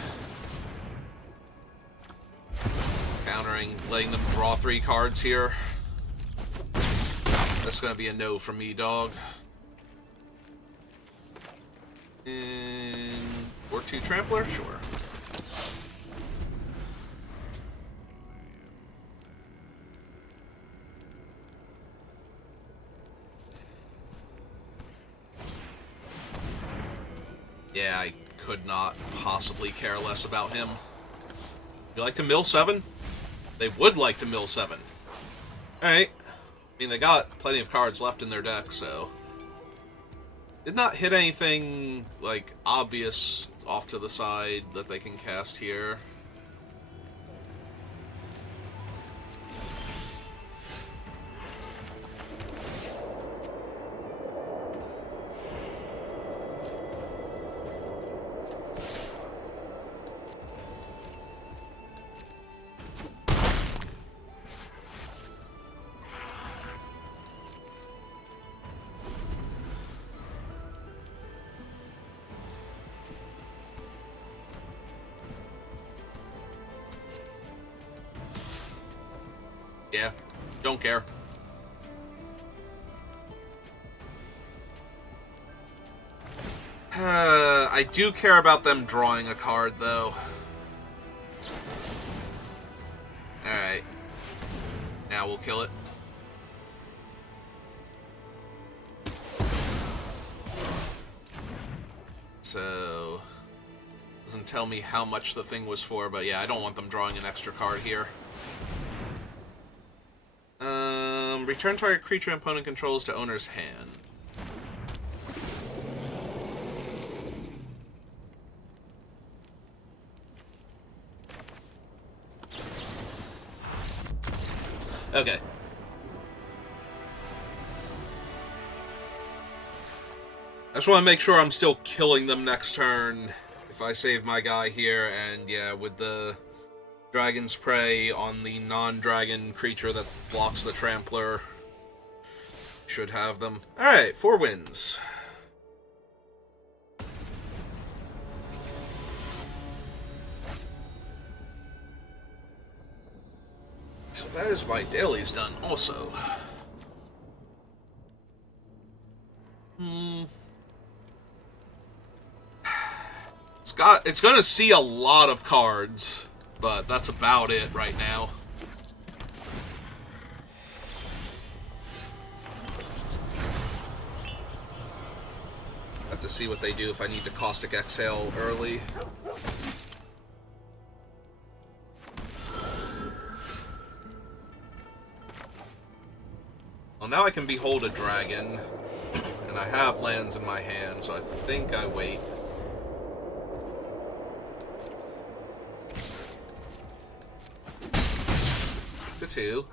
it. Countering, letting them draw 3 cards here. That's gonna be a no for me, dog. And... or 2 Trampler? Sure. Yeah, I could not possibly care less about him. You like to mill 7? They would like to mill 7. Alright. I mean, they got plenty of cards left in their deck, so... Did not hit anything, like, obvious off to the side that they can cast here. Yeah, don't care. I do care about them drawing a card, though. Alright. Now we'll kill it. So... doesn't tell me how much the thing was for, but yeah, I don't want them drawing an extra card here. Return target creature opponent controls to owner's hand. Okay. I just want to make sure I'm still killing them next turn if I save my guy here, and yeah, with the Dragon's Prey on the non-dragon creature that blocks the Trampler. Should have them. Alright, 4 wins. So that is why daily's done also. It's gonna see a lot of cards. But that's about it right now. Have to see what they do if I need to Caustic Exhale early. Well, now I can Behold a Dragon. And I have lands in my hand, so I think I wait. The 2.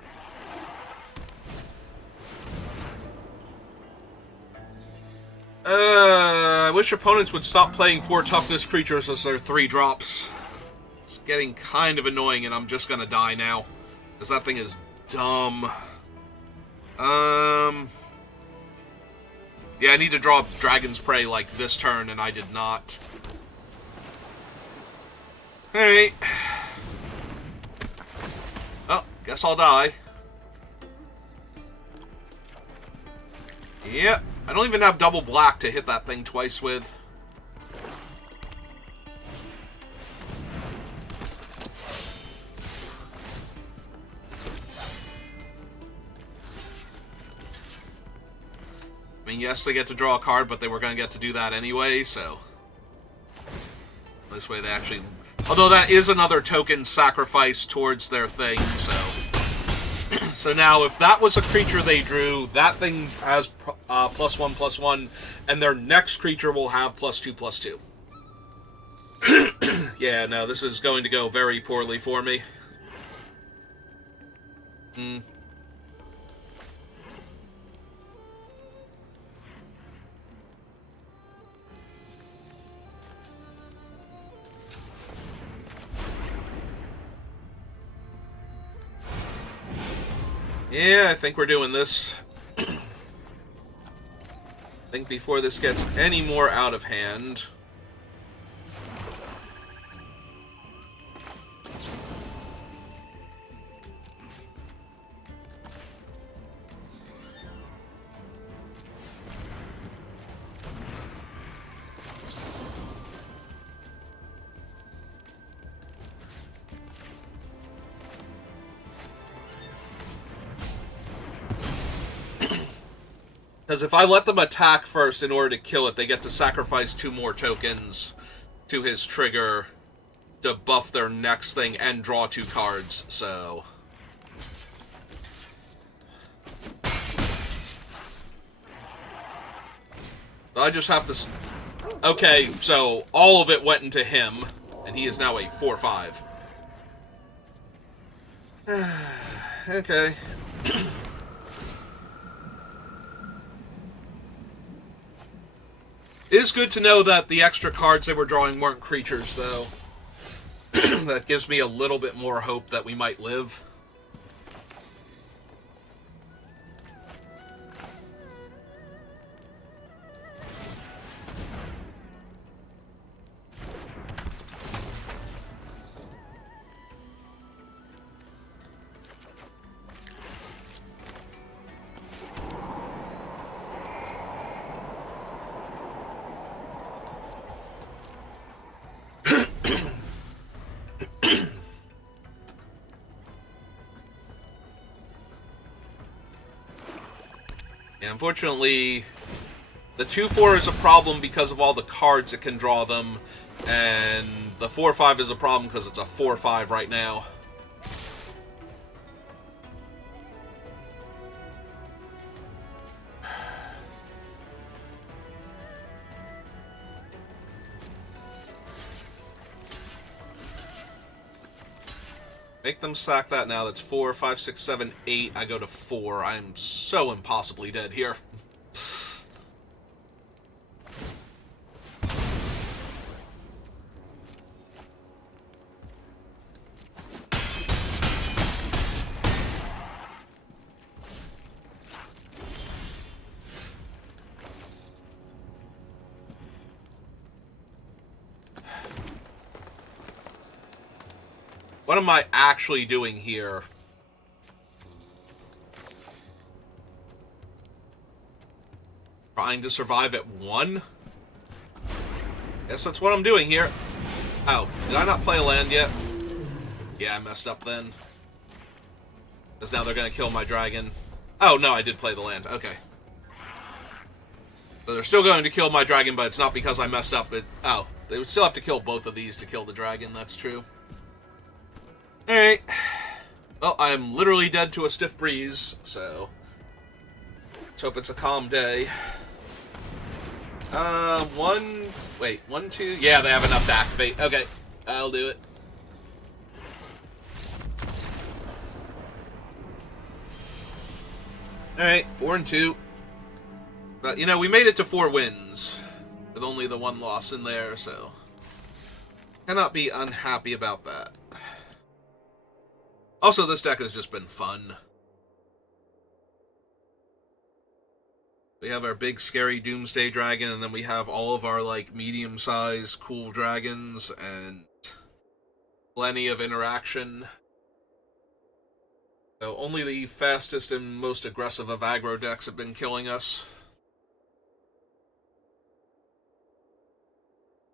I wish opponents would stop playing 4 toughness creatures as their 3 drops. It's getting kind of annoying, and I'm just gonna die now. Because that thing is dumb. Yeah, I need to draw Dragon's Prey like this turn, and I did not. Alright. Oh, guess I'll die. Yep. I don't even have double black to hit that thing twice with. I mean, yes, they get to draw a card, but they were going to get to do that anyway, so... This way they actually... Although that is another token sacrifice towards their thing, so... So now, if that was a creature they drew, that thing has +1/+1, and their next creature will have +2/+2. Yeah, no, this is going to go very poorly for me. Yeah, I think we're doing this. I think before this gets any more out of hand... Because if I let them attack first in order to kill it, they get to sacrifice 2 more tokens to his trigger to buff their next thing and draw 2 cards, so... I just have to... Okay, so all of it went into him, and he is now a 4/5. Okay. It is good to know that the extra cards they were drawing weren't creatures, though. That gives me a little bit more hope that we might live. Unfortunately, the 2/4 is a problem because of all the cards it can draw them, and the 4/5 is a problem because it's a 4/5 right now. Make them sack that now. That's 4, 5, 6, 7, 8. I go to 4. I am so impossibly dead here. What am I actually doing here? Trying to survive at 1? Guess that's what I'm doing here. Oh, did I not play a land yet? Yeah, I messed up then. Because now they're going to kill my dragon. Oh, no, I did play the land. Okay. So they're still going to kill my dragon, but it's not because I messed up. Oh, they would still have to kill both of these to kill the dragon. That's true. Alright. Well, I'm literally dead to a stiff breeze, so... Let's hope it's a calm day. 1... Wait, 1, 2... Yeah, they have enough to activate. Okay, I'll do it. Alright, 4 and 2. But, you know, we made it to 4 wins. With only the 1 loss in there, so... Cannot be unhappy about that. Also, this deck has just been fun. We have our big, scary Doomsday Dragon, and then we have all of our, like, medium-sized, cool dragons, and plenty of interaction. So, only the fastest and most aggressive of aggro decks have been killing us.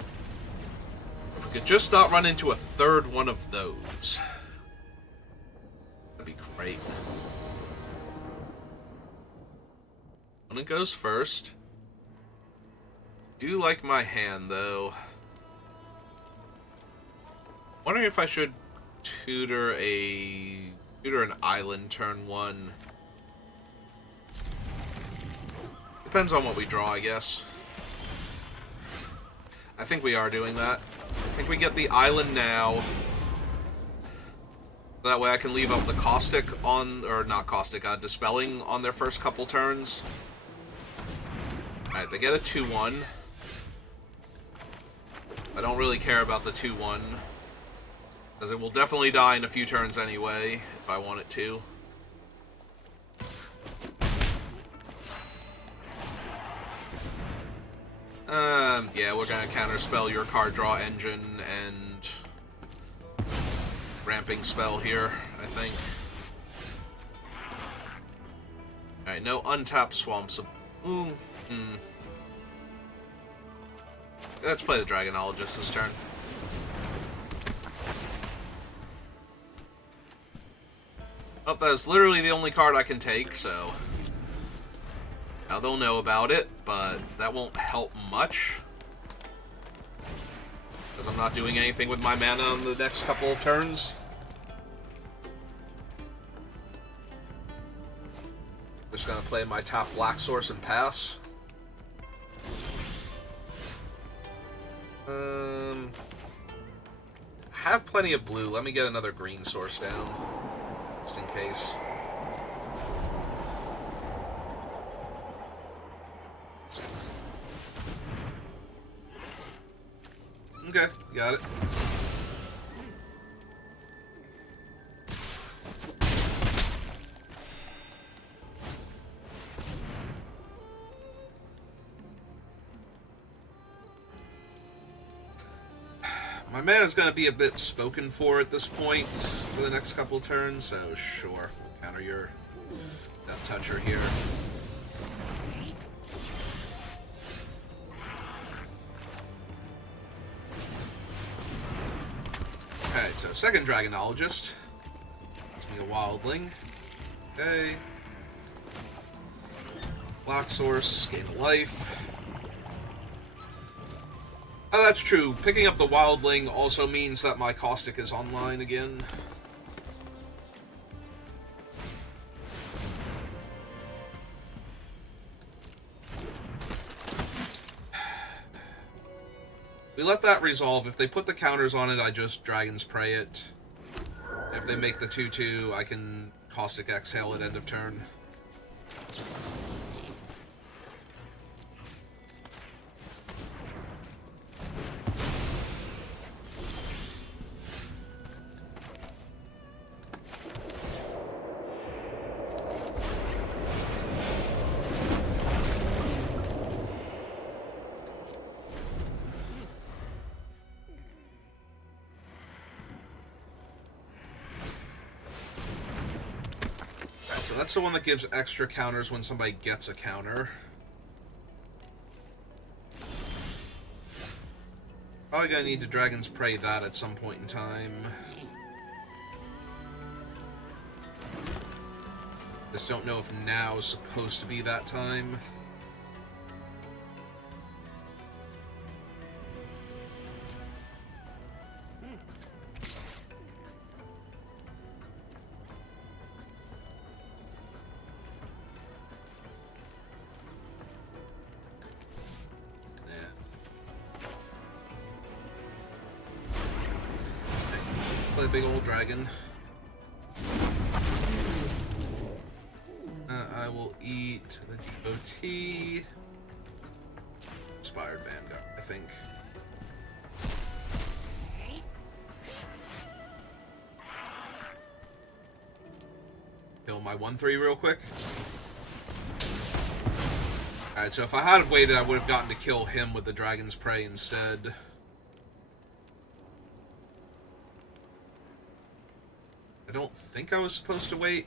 If we could just not run into a 3rd one of those... Be great. Opponent goes first. Do like my hand, though. Wondering if I should tutor an island turn 1. Depends on what we draw, I guess. I think we are doing that. I think we get the island now. That way I can leave up the Caustic on, or not Caustic, Dispelling on their first couple turns. Alright, they get a 2-1. I don't really care about the 2-1. Because it will definitely die in a few turns anyway, if I want it to. Yeah, we're gonna counterspell your card draw engine and ramping spell here, I think. Alright, no untapped swamps. Let's play the Dragonologist this turn. Oh, that's literally the only card I can take, so... Now they'll know about it, but that won't help much. Because I'm not doing anything with my mana on the next couple of turns. Just gonna play my top black source and pass. I have plenty of blue. Let me get another green source down. Just in case. Okay, got it. My mana's going to be a bit spoken for at this point for the next couple turns, so sure, we'll counter your Death Toucher here. Okay, so second Dragonologist. Gives me a Wildling. Okay. Black Source, gain a life. Oh, that's true. Picking up the Wildling also means that my Caustic is online again. We let that resolve. If they put the counters on it, I just Dragon's Prey it. If they make the 2-2, I can Caustic Exhale at end of turn. So that's the one that gives extra counters when somebody gets a counter. Probably gonna need to Dragon's Prey that at some point in time. Just don't know if now is supposed to be that time. Play big old dragon. I will eat the DOT. Inspired Vanguard, I think. Kill my 1-3 real quick. Alright, so if I had waited, I would have gotten to kill him with the Dragon's Prey instead. I don't think I was supposed to wait.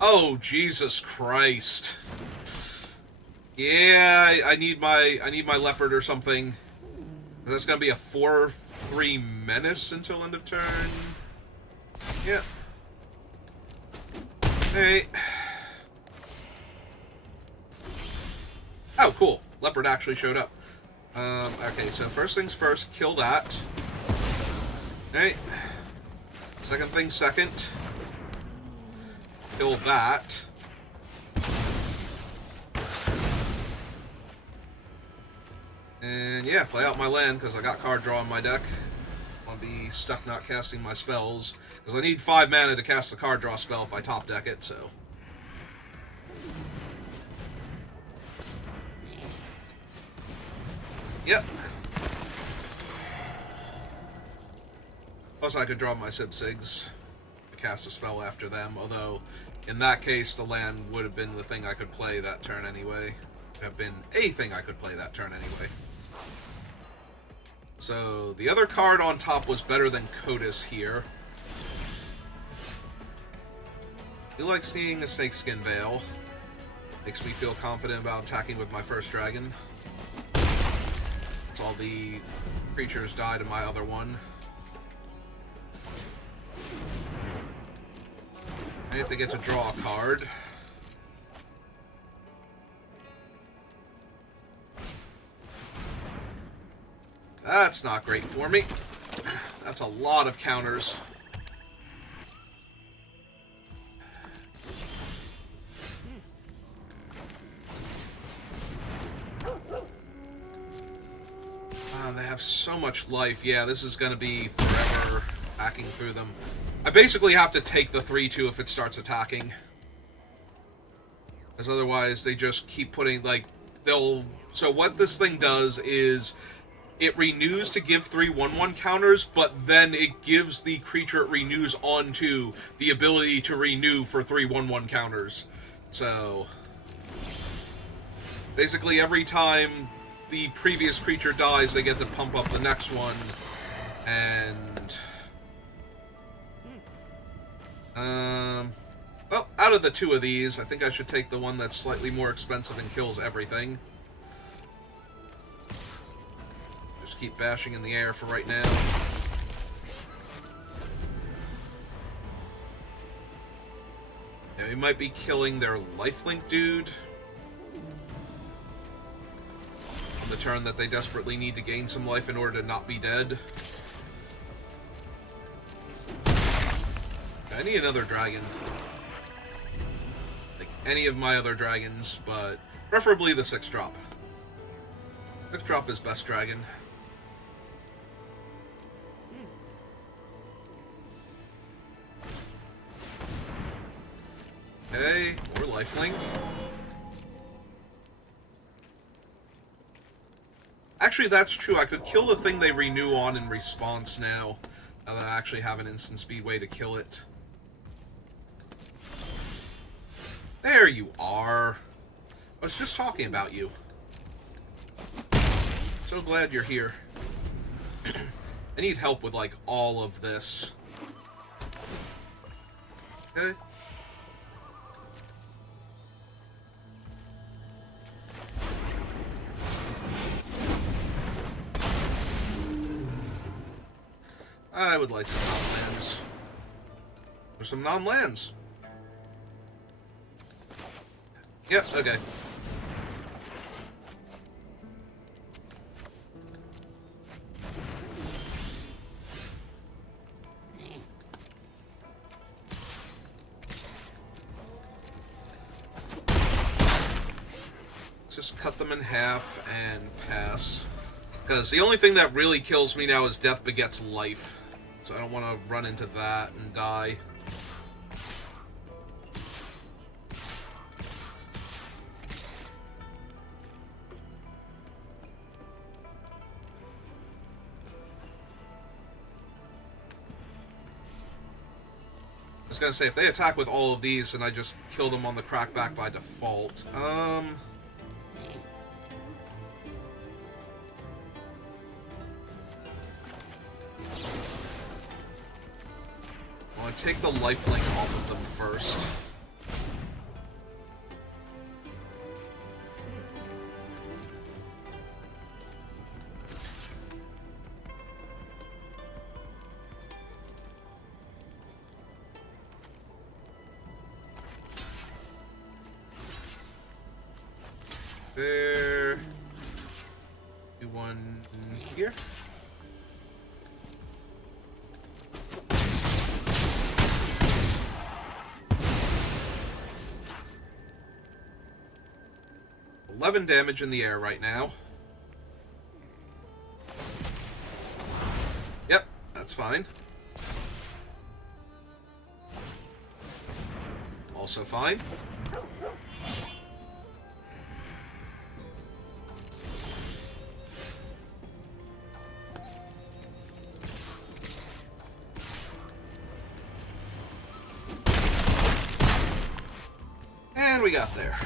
Oh, Jesus Christ. Yeah, I need my leopard or something. That's gonna be a 4-3 menace until end of turn. Yeah. Oh, cool. Leopard actually showed up. Okay, so first things first, kill that. Okay. Second thing second. Kill that. And yeah, play out my land, because I got card draw on my deck. I'll be stuck not casting my spells, because I need 5 mana to cast the card draw spell if I top deck it, so... Yep. Plus I could draw my Sig-Sigs to cast a spell after them, although in that case the land would have been the thing I could play that turn anyway. Have been a thing I could play that turn anyway. So the other card on top was better than Cotis here. I do like seeing a Snakeskin Veil. Makes me feel confident about attacking with my first dragon. All the creatures died in my other one. I have to get to draw a card. That's not great for me. That's a lot of counters. They have so much life. Yeah, this is going to be forever hacking through them. I basically have to take the 3-2 if it starts attacking. Because otherwise they just keep putting, like, they'll... So what this thing does is it renews to give 3/1/1 counters, but then it gives the creature it renews onto the ability to renew for 3/1/1 counters. So basically every time the previous creature dies, they get to pump up the next one, and... well, out of the two of these, I think I should take the one that's slightly more expensive and kills everything. Just keep bashing in the air for right now. Yeah, we might be killing their lifelink dude on the turn that they desperately need to gain some life in order to not be dead. I need another dragon. Like any of my other dragons, but preferably the 6-drop. 6-drop is best dragon. Okay, more lifelink. Actually, that's true. I could kill the thing they renew on in response now that I actually have an instant speed way to kill it. There you are. I was just talking about you. So glad you're here. I need help with, like, all of this. Okay. I would like some non-lands. There's some non-lands. Yep, okay. Let's just cut them in half and pass. Because the only thing that really kills me now is death begets life. So I don't want to run into that and die. I was gonna say, if they attack with all of these, then I just kill them on the crackback by default. Well, I take the lifelink off of them first. There. 11 damage in the air right now. Yep, that's fine. Also fine. And we got there.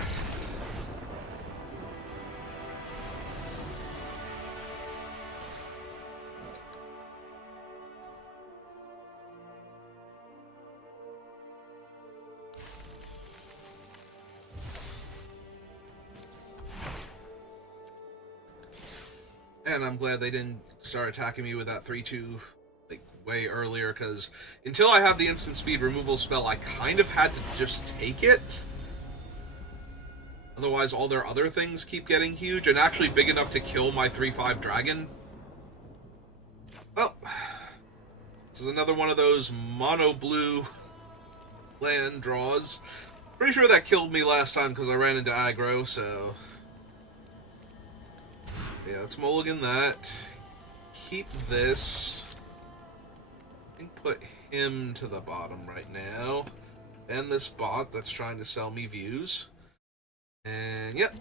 And I'm glad they didn't start attacking me with that 3-2 like way earlier, because until I had the instant speed removal spell, I kind of had to just take it. Otherwise, all their other things keep getting huge and actually big enough to kill my 3-5 dragon. Well, this is another one of those mono blue land draws. Pretty sure that killed me last time because I ran into aggro, so... yeah, let's mulligan that. Keep this. I think put him to the bottom right now. And this bot that's trying to sell me views. And, yep.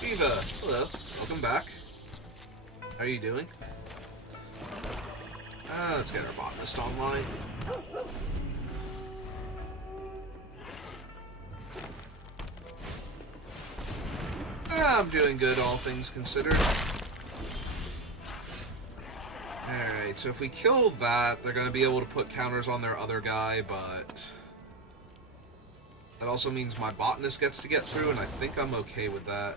Viva, hello. Welcome back. How are you doing? Let's get our botanist online. I'm doing good, all things considered. Alright, so if we kill that, they're going to be able to put counters on their other guy, but... that also means my botanist gets to get through, and I think I'm okay with that.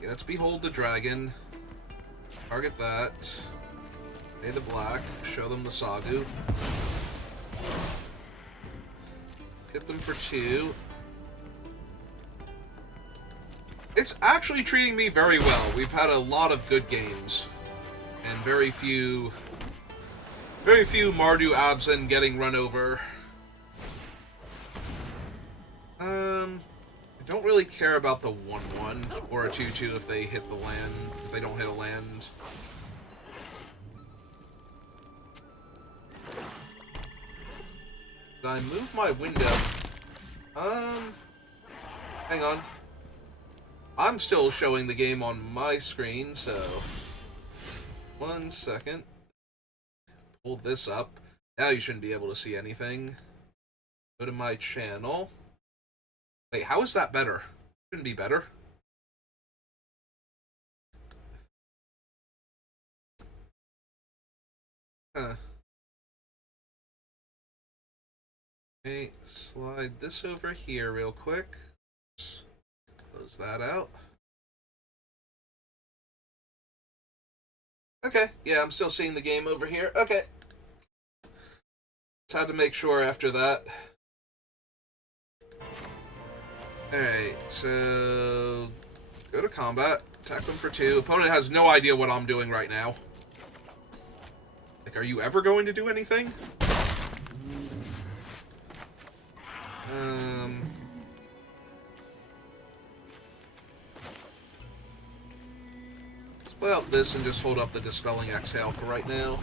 Yeah, let's behold the dragon. Target that. Pay the black. Show them the Sagu. Hit them for 2. It's actually treating me very well. We've had a lot of good games. And very few Mardu Abzan getting run over. I don't really care about the 1-1 or a 2-2 if they hit the land, if they don't hit a land. Did I move my window? Hang on. I'm still showing the game on my screen, so... 1 second. Pull this up. Now you shouldn't be able to see anything. Go to my channel. Wait, how is that better? Shouldn't be better. Huh. Okay, slide this over here real quick. Close that out. Okay, yeah, I'm still seeing the game over here. Okay. Just had to make sure after that. Alright, so... go to combat. Attack them for 2. Opponent has no idea what I'm doing right now. Like, are you ever going to do anything? Let's play out this and just hold up the Dispelling Exhale for right now.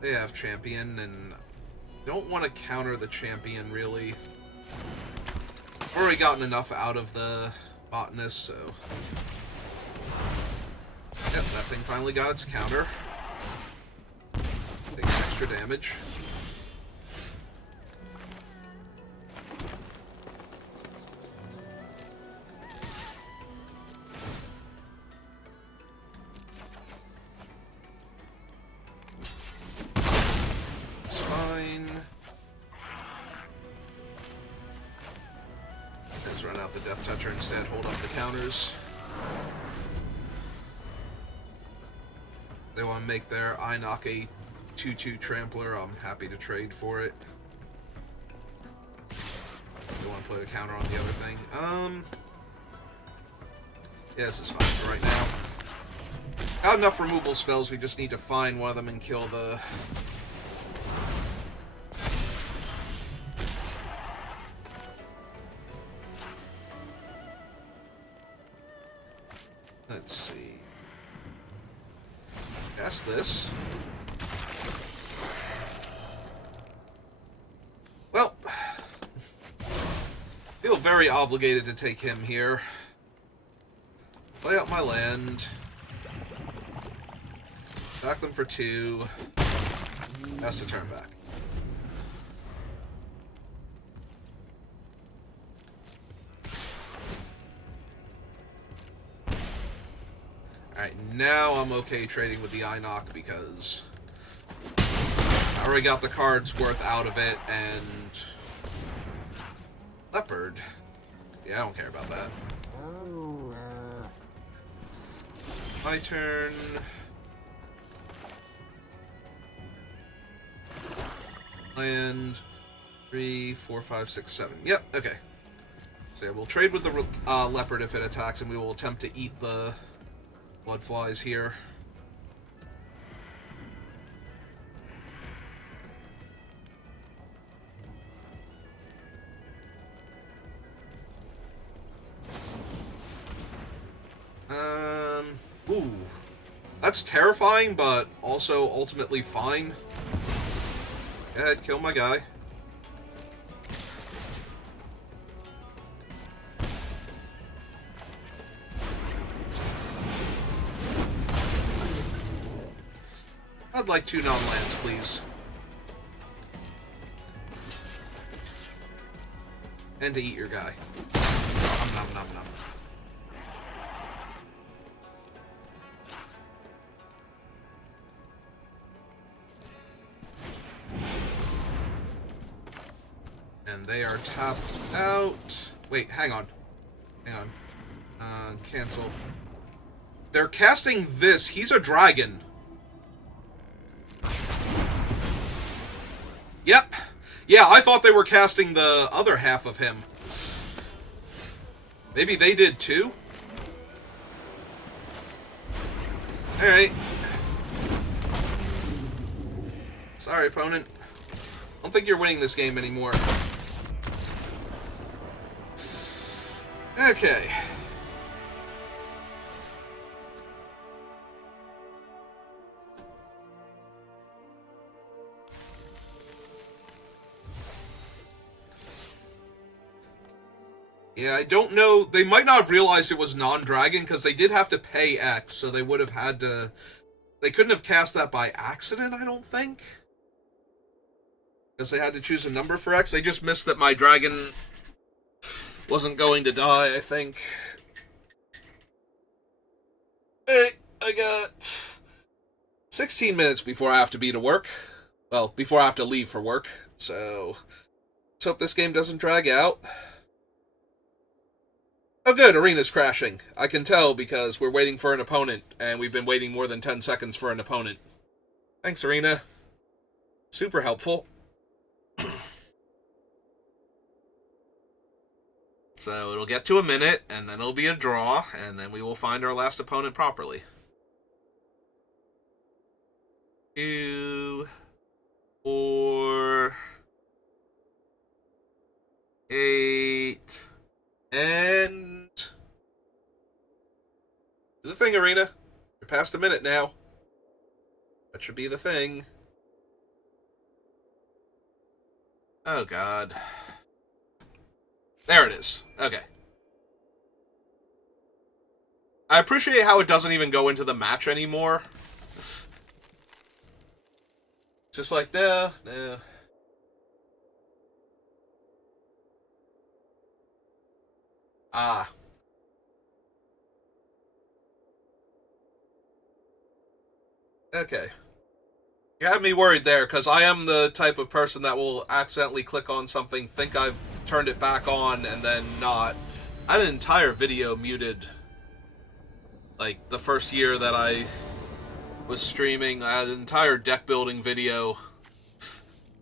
They have champion, and don't want to counter the champion, really. I've already gotten enough out of the botanist, so... yep, that thing finally got its counter. Takes extra damage. Run out the Death Toucher instead, hold up the counters. They want to make their Inoc a 2/2 trampler. I'm happy to trade for it. They want to put a counter on the other thing. Yeah, this is fine for right now. Got enough removal spells, we just need to find one of them and kill the... Let's see. Cast this. Well, feel very obligated to take him here. Play out my land. Attack them for 2. Pass the turn back. Alright, now I'm okay trading with the Inoc because I already got the cards worth out of it, and Leopard. Yeah, I don't care about that. My turn. Land 3, 4, 5, 6, 7. Yep, okay. So yeah, we'll trade with the leopard if it attacks, and we will attempt to eat the blood flies here. Ooh. That's terrifying, but also ultimately fine. Go ahead, kill my guy. I'd like 2 non-lands, please. And to eat your guy. Nom nom nom nom. And they are tapped out. Wait, hang on. Hang on. Cancel. They're casting this. He's a dragon. Yep. Yeah, I thought they were casting the other half of him. Maybe they did too? Alright. Sorry, opponent. I don't think you're winning this game anymore. Okay. Yeah, I don't know. They might not have realized it was non-dragon, because they did have to pay X, so they would have had to... They couldn't have cast that by accident, I don't think. Because they had to choose a number for X. They just missed that my dragon wasn't going to die, I think. Alright, I got 16 minutes before I have to be to work. Well, before I have to leave for work. So, let's hope this game doesn't drag out. Oh good, arena's crashing. I can tell because we're waiting for an opponent, and we've been waiting more than 10 seconds for an opponent. Thanks, arena. Super helpful. So it'll get to a minute, and then it'll be a draw, and then we will find our last opponent properly. 2, 4, 8, and... Do the thing, arena. You're past a minute now. That should be the thing. Oh, God. There it is. Okay. I appreciate how it doesn't even go into the match anymore. Just like, no. Ah. Okay. You had me worried there, because I am the type of person that will accidentally click on something, think I've turned it back on, and then not. I had an entire video muted, like, the first year that I was streaming an entire deck building video,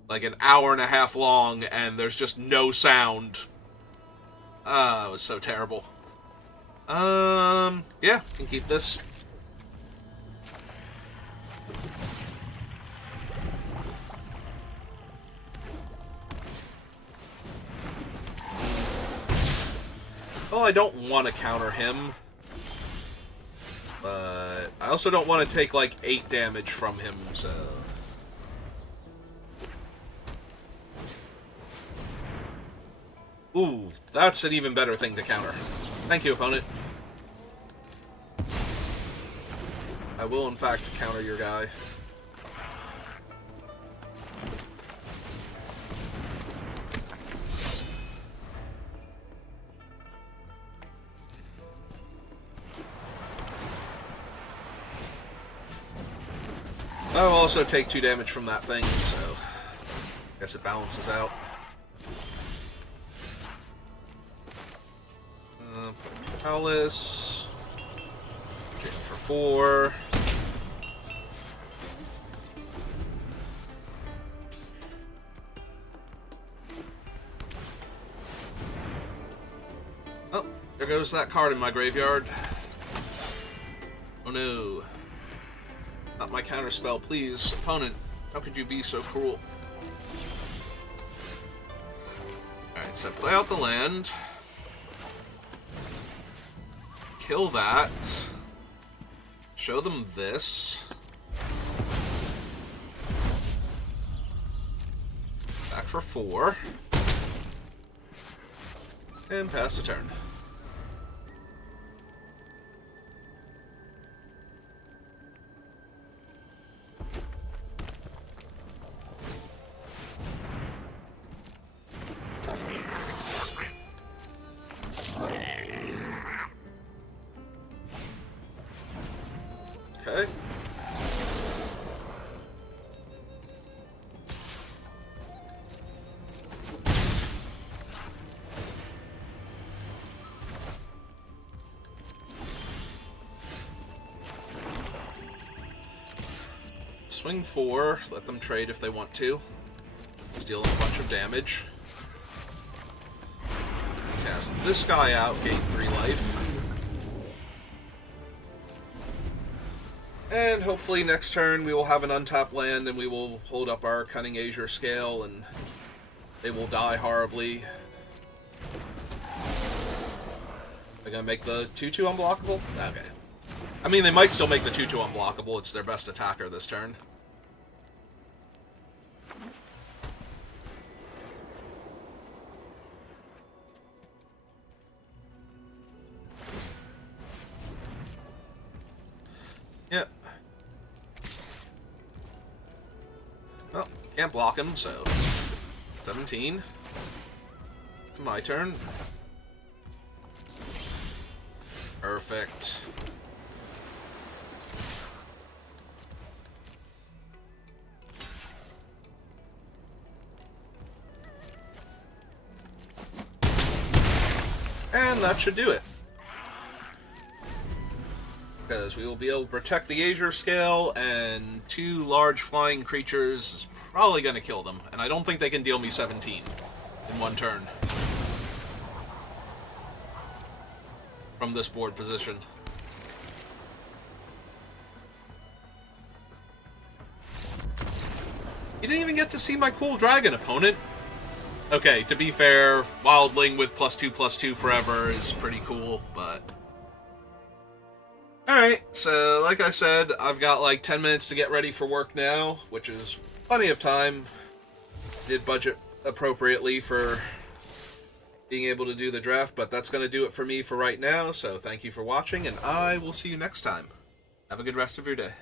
like an hour and a half long, and there's just no sound. It was so terrible. Yeah, can keep this. Well, I don't want to counter him, but I also don't want to take like 8 damage from him, so... Ooh, that's an even better thing to counter. Thank you, opponent. I will, in fact, counter your guy. I will also take 2 damage from that thing, so I guess it balances out. Palace. For 4. Oh, there goes that card in my graveyard. Oh no. Not my counterspell, please. Opponent, how could you be so cruel? Alright, so play out the land. Kill that. Show them this. Back for 4. And pass the turn. Okay. Swing 4, let them trade if they want to. Steal a bunch of damage. Cast this guy out, gain 3 life. And hopefully next turn we will have an untapped land and we will hold up our Cunning Azure Scale and they will die horribly. They're gonna make the 2/2 unblockable? Okay. I mean, they might still make the 2/2 unblockable. It's their best attacker this turn. Yep. Well, can't block him, so 17. It's my turn. Perfect. And that should do it. Because we will be able to protect the Azure Scale, and 2 large flying creatures is probably going to kill them. And I don't think they can deal me 17 in 1 turn. From this board position. You didn't even get to see my cool dragon, opponent. Okay, to be fair, Wildling with +2/+2 forever is pretty cool, but... Alright, so like I said, I've got like 10 minutes to get ready for work now, which is plenty of time. Did budget appropriately for being able to do the draft, but that's going to do it for me for right now, so thank you for watching, and I will see you next time. Have a good rest of your day.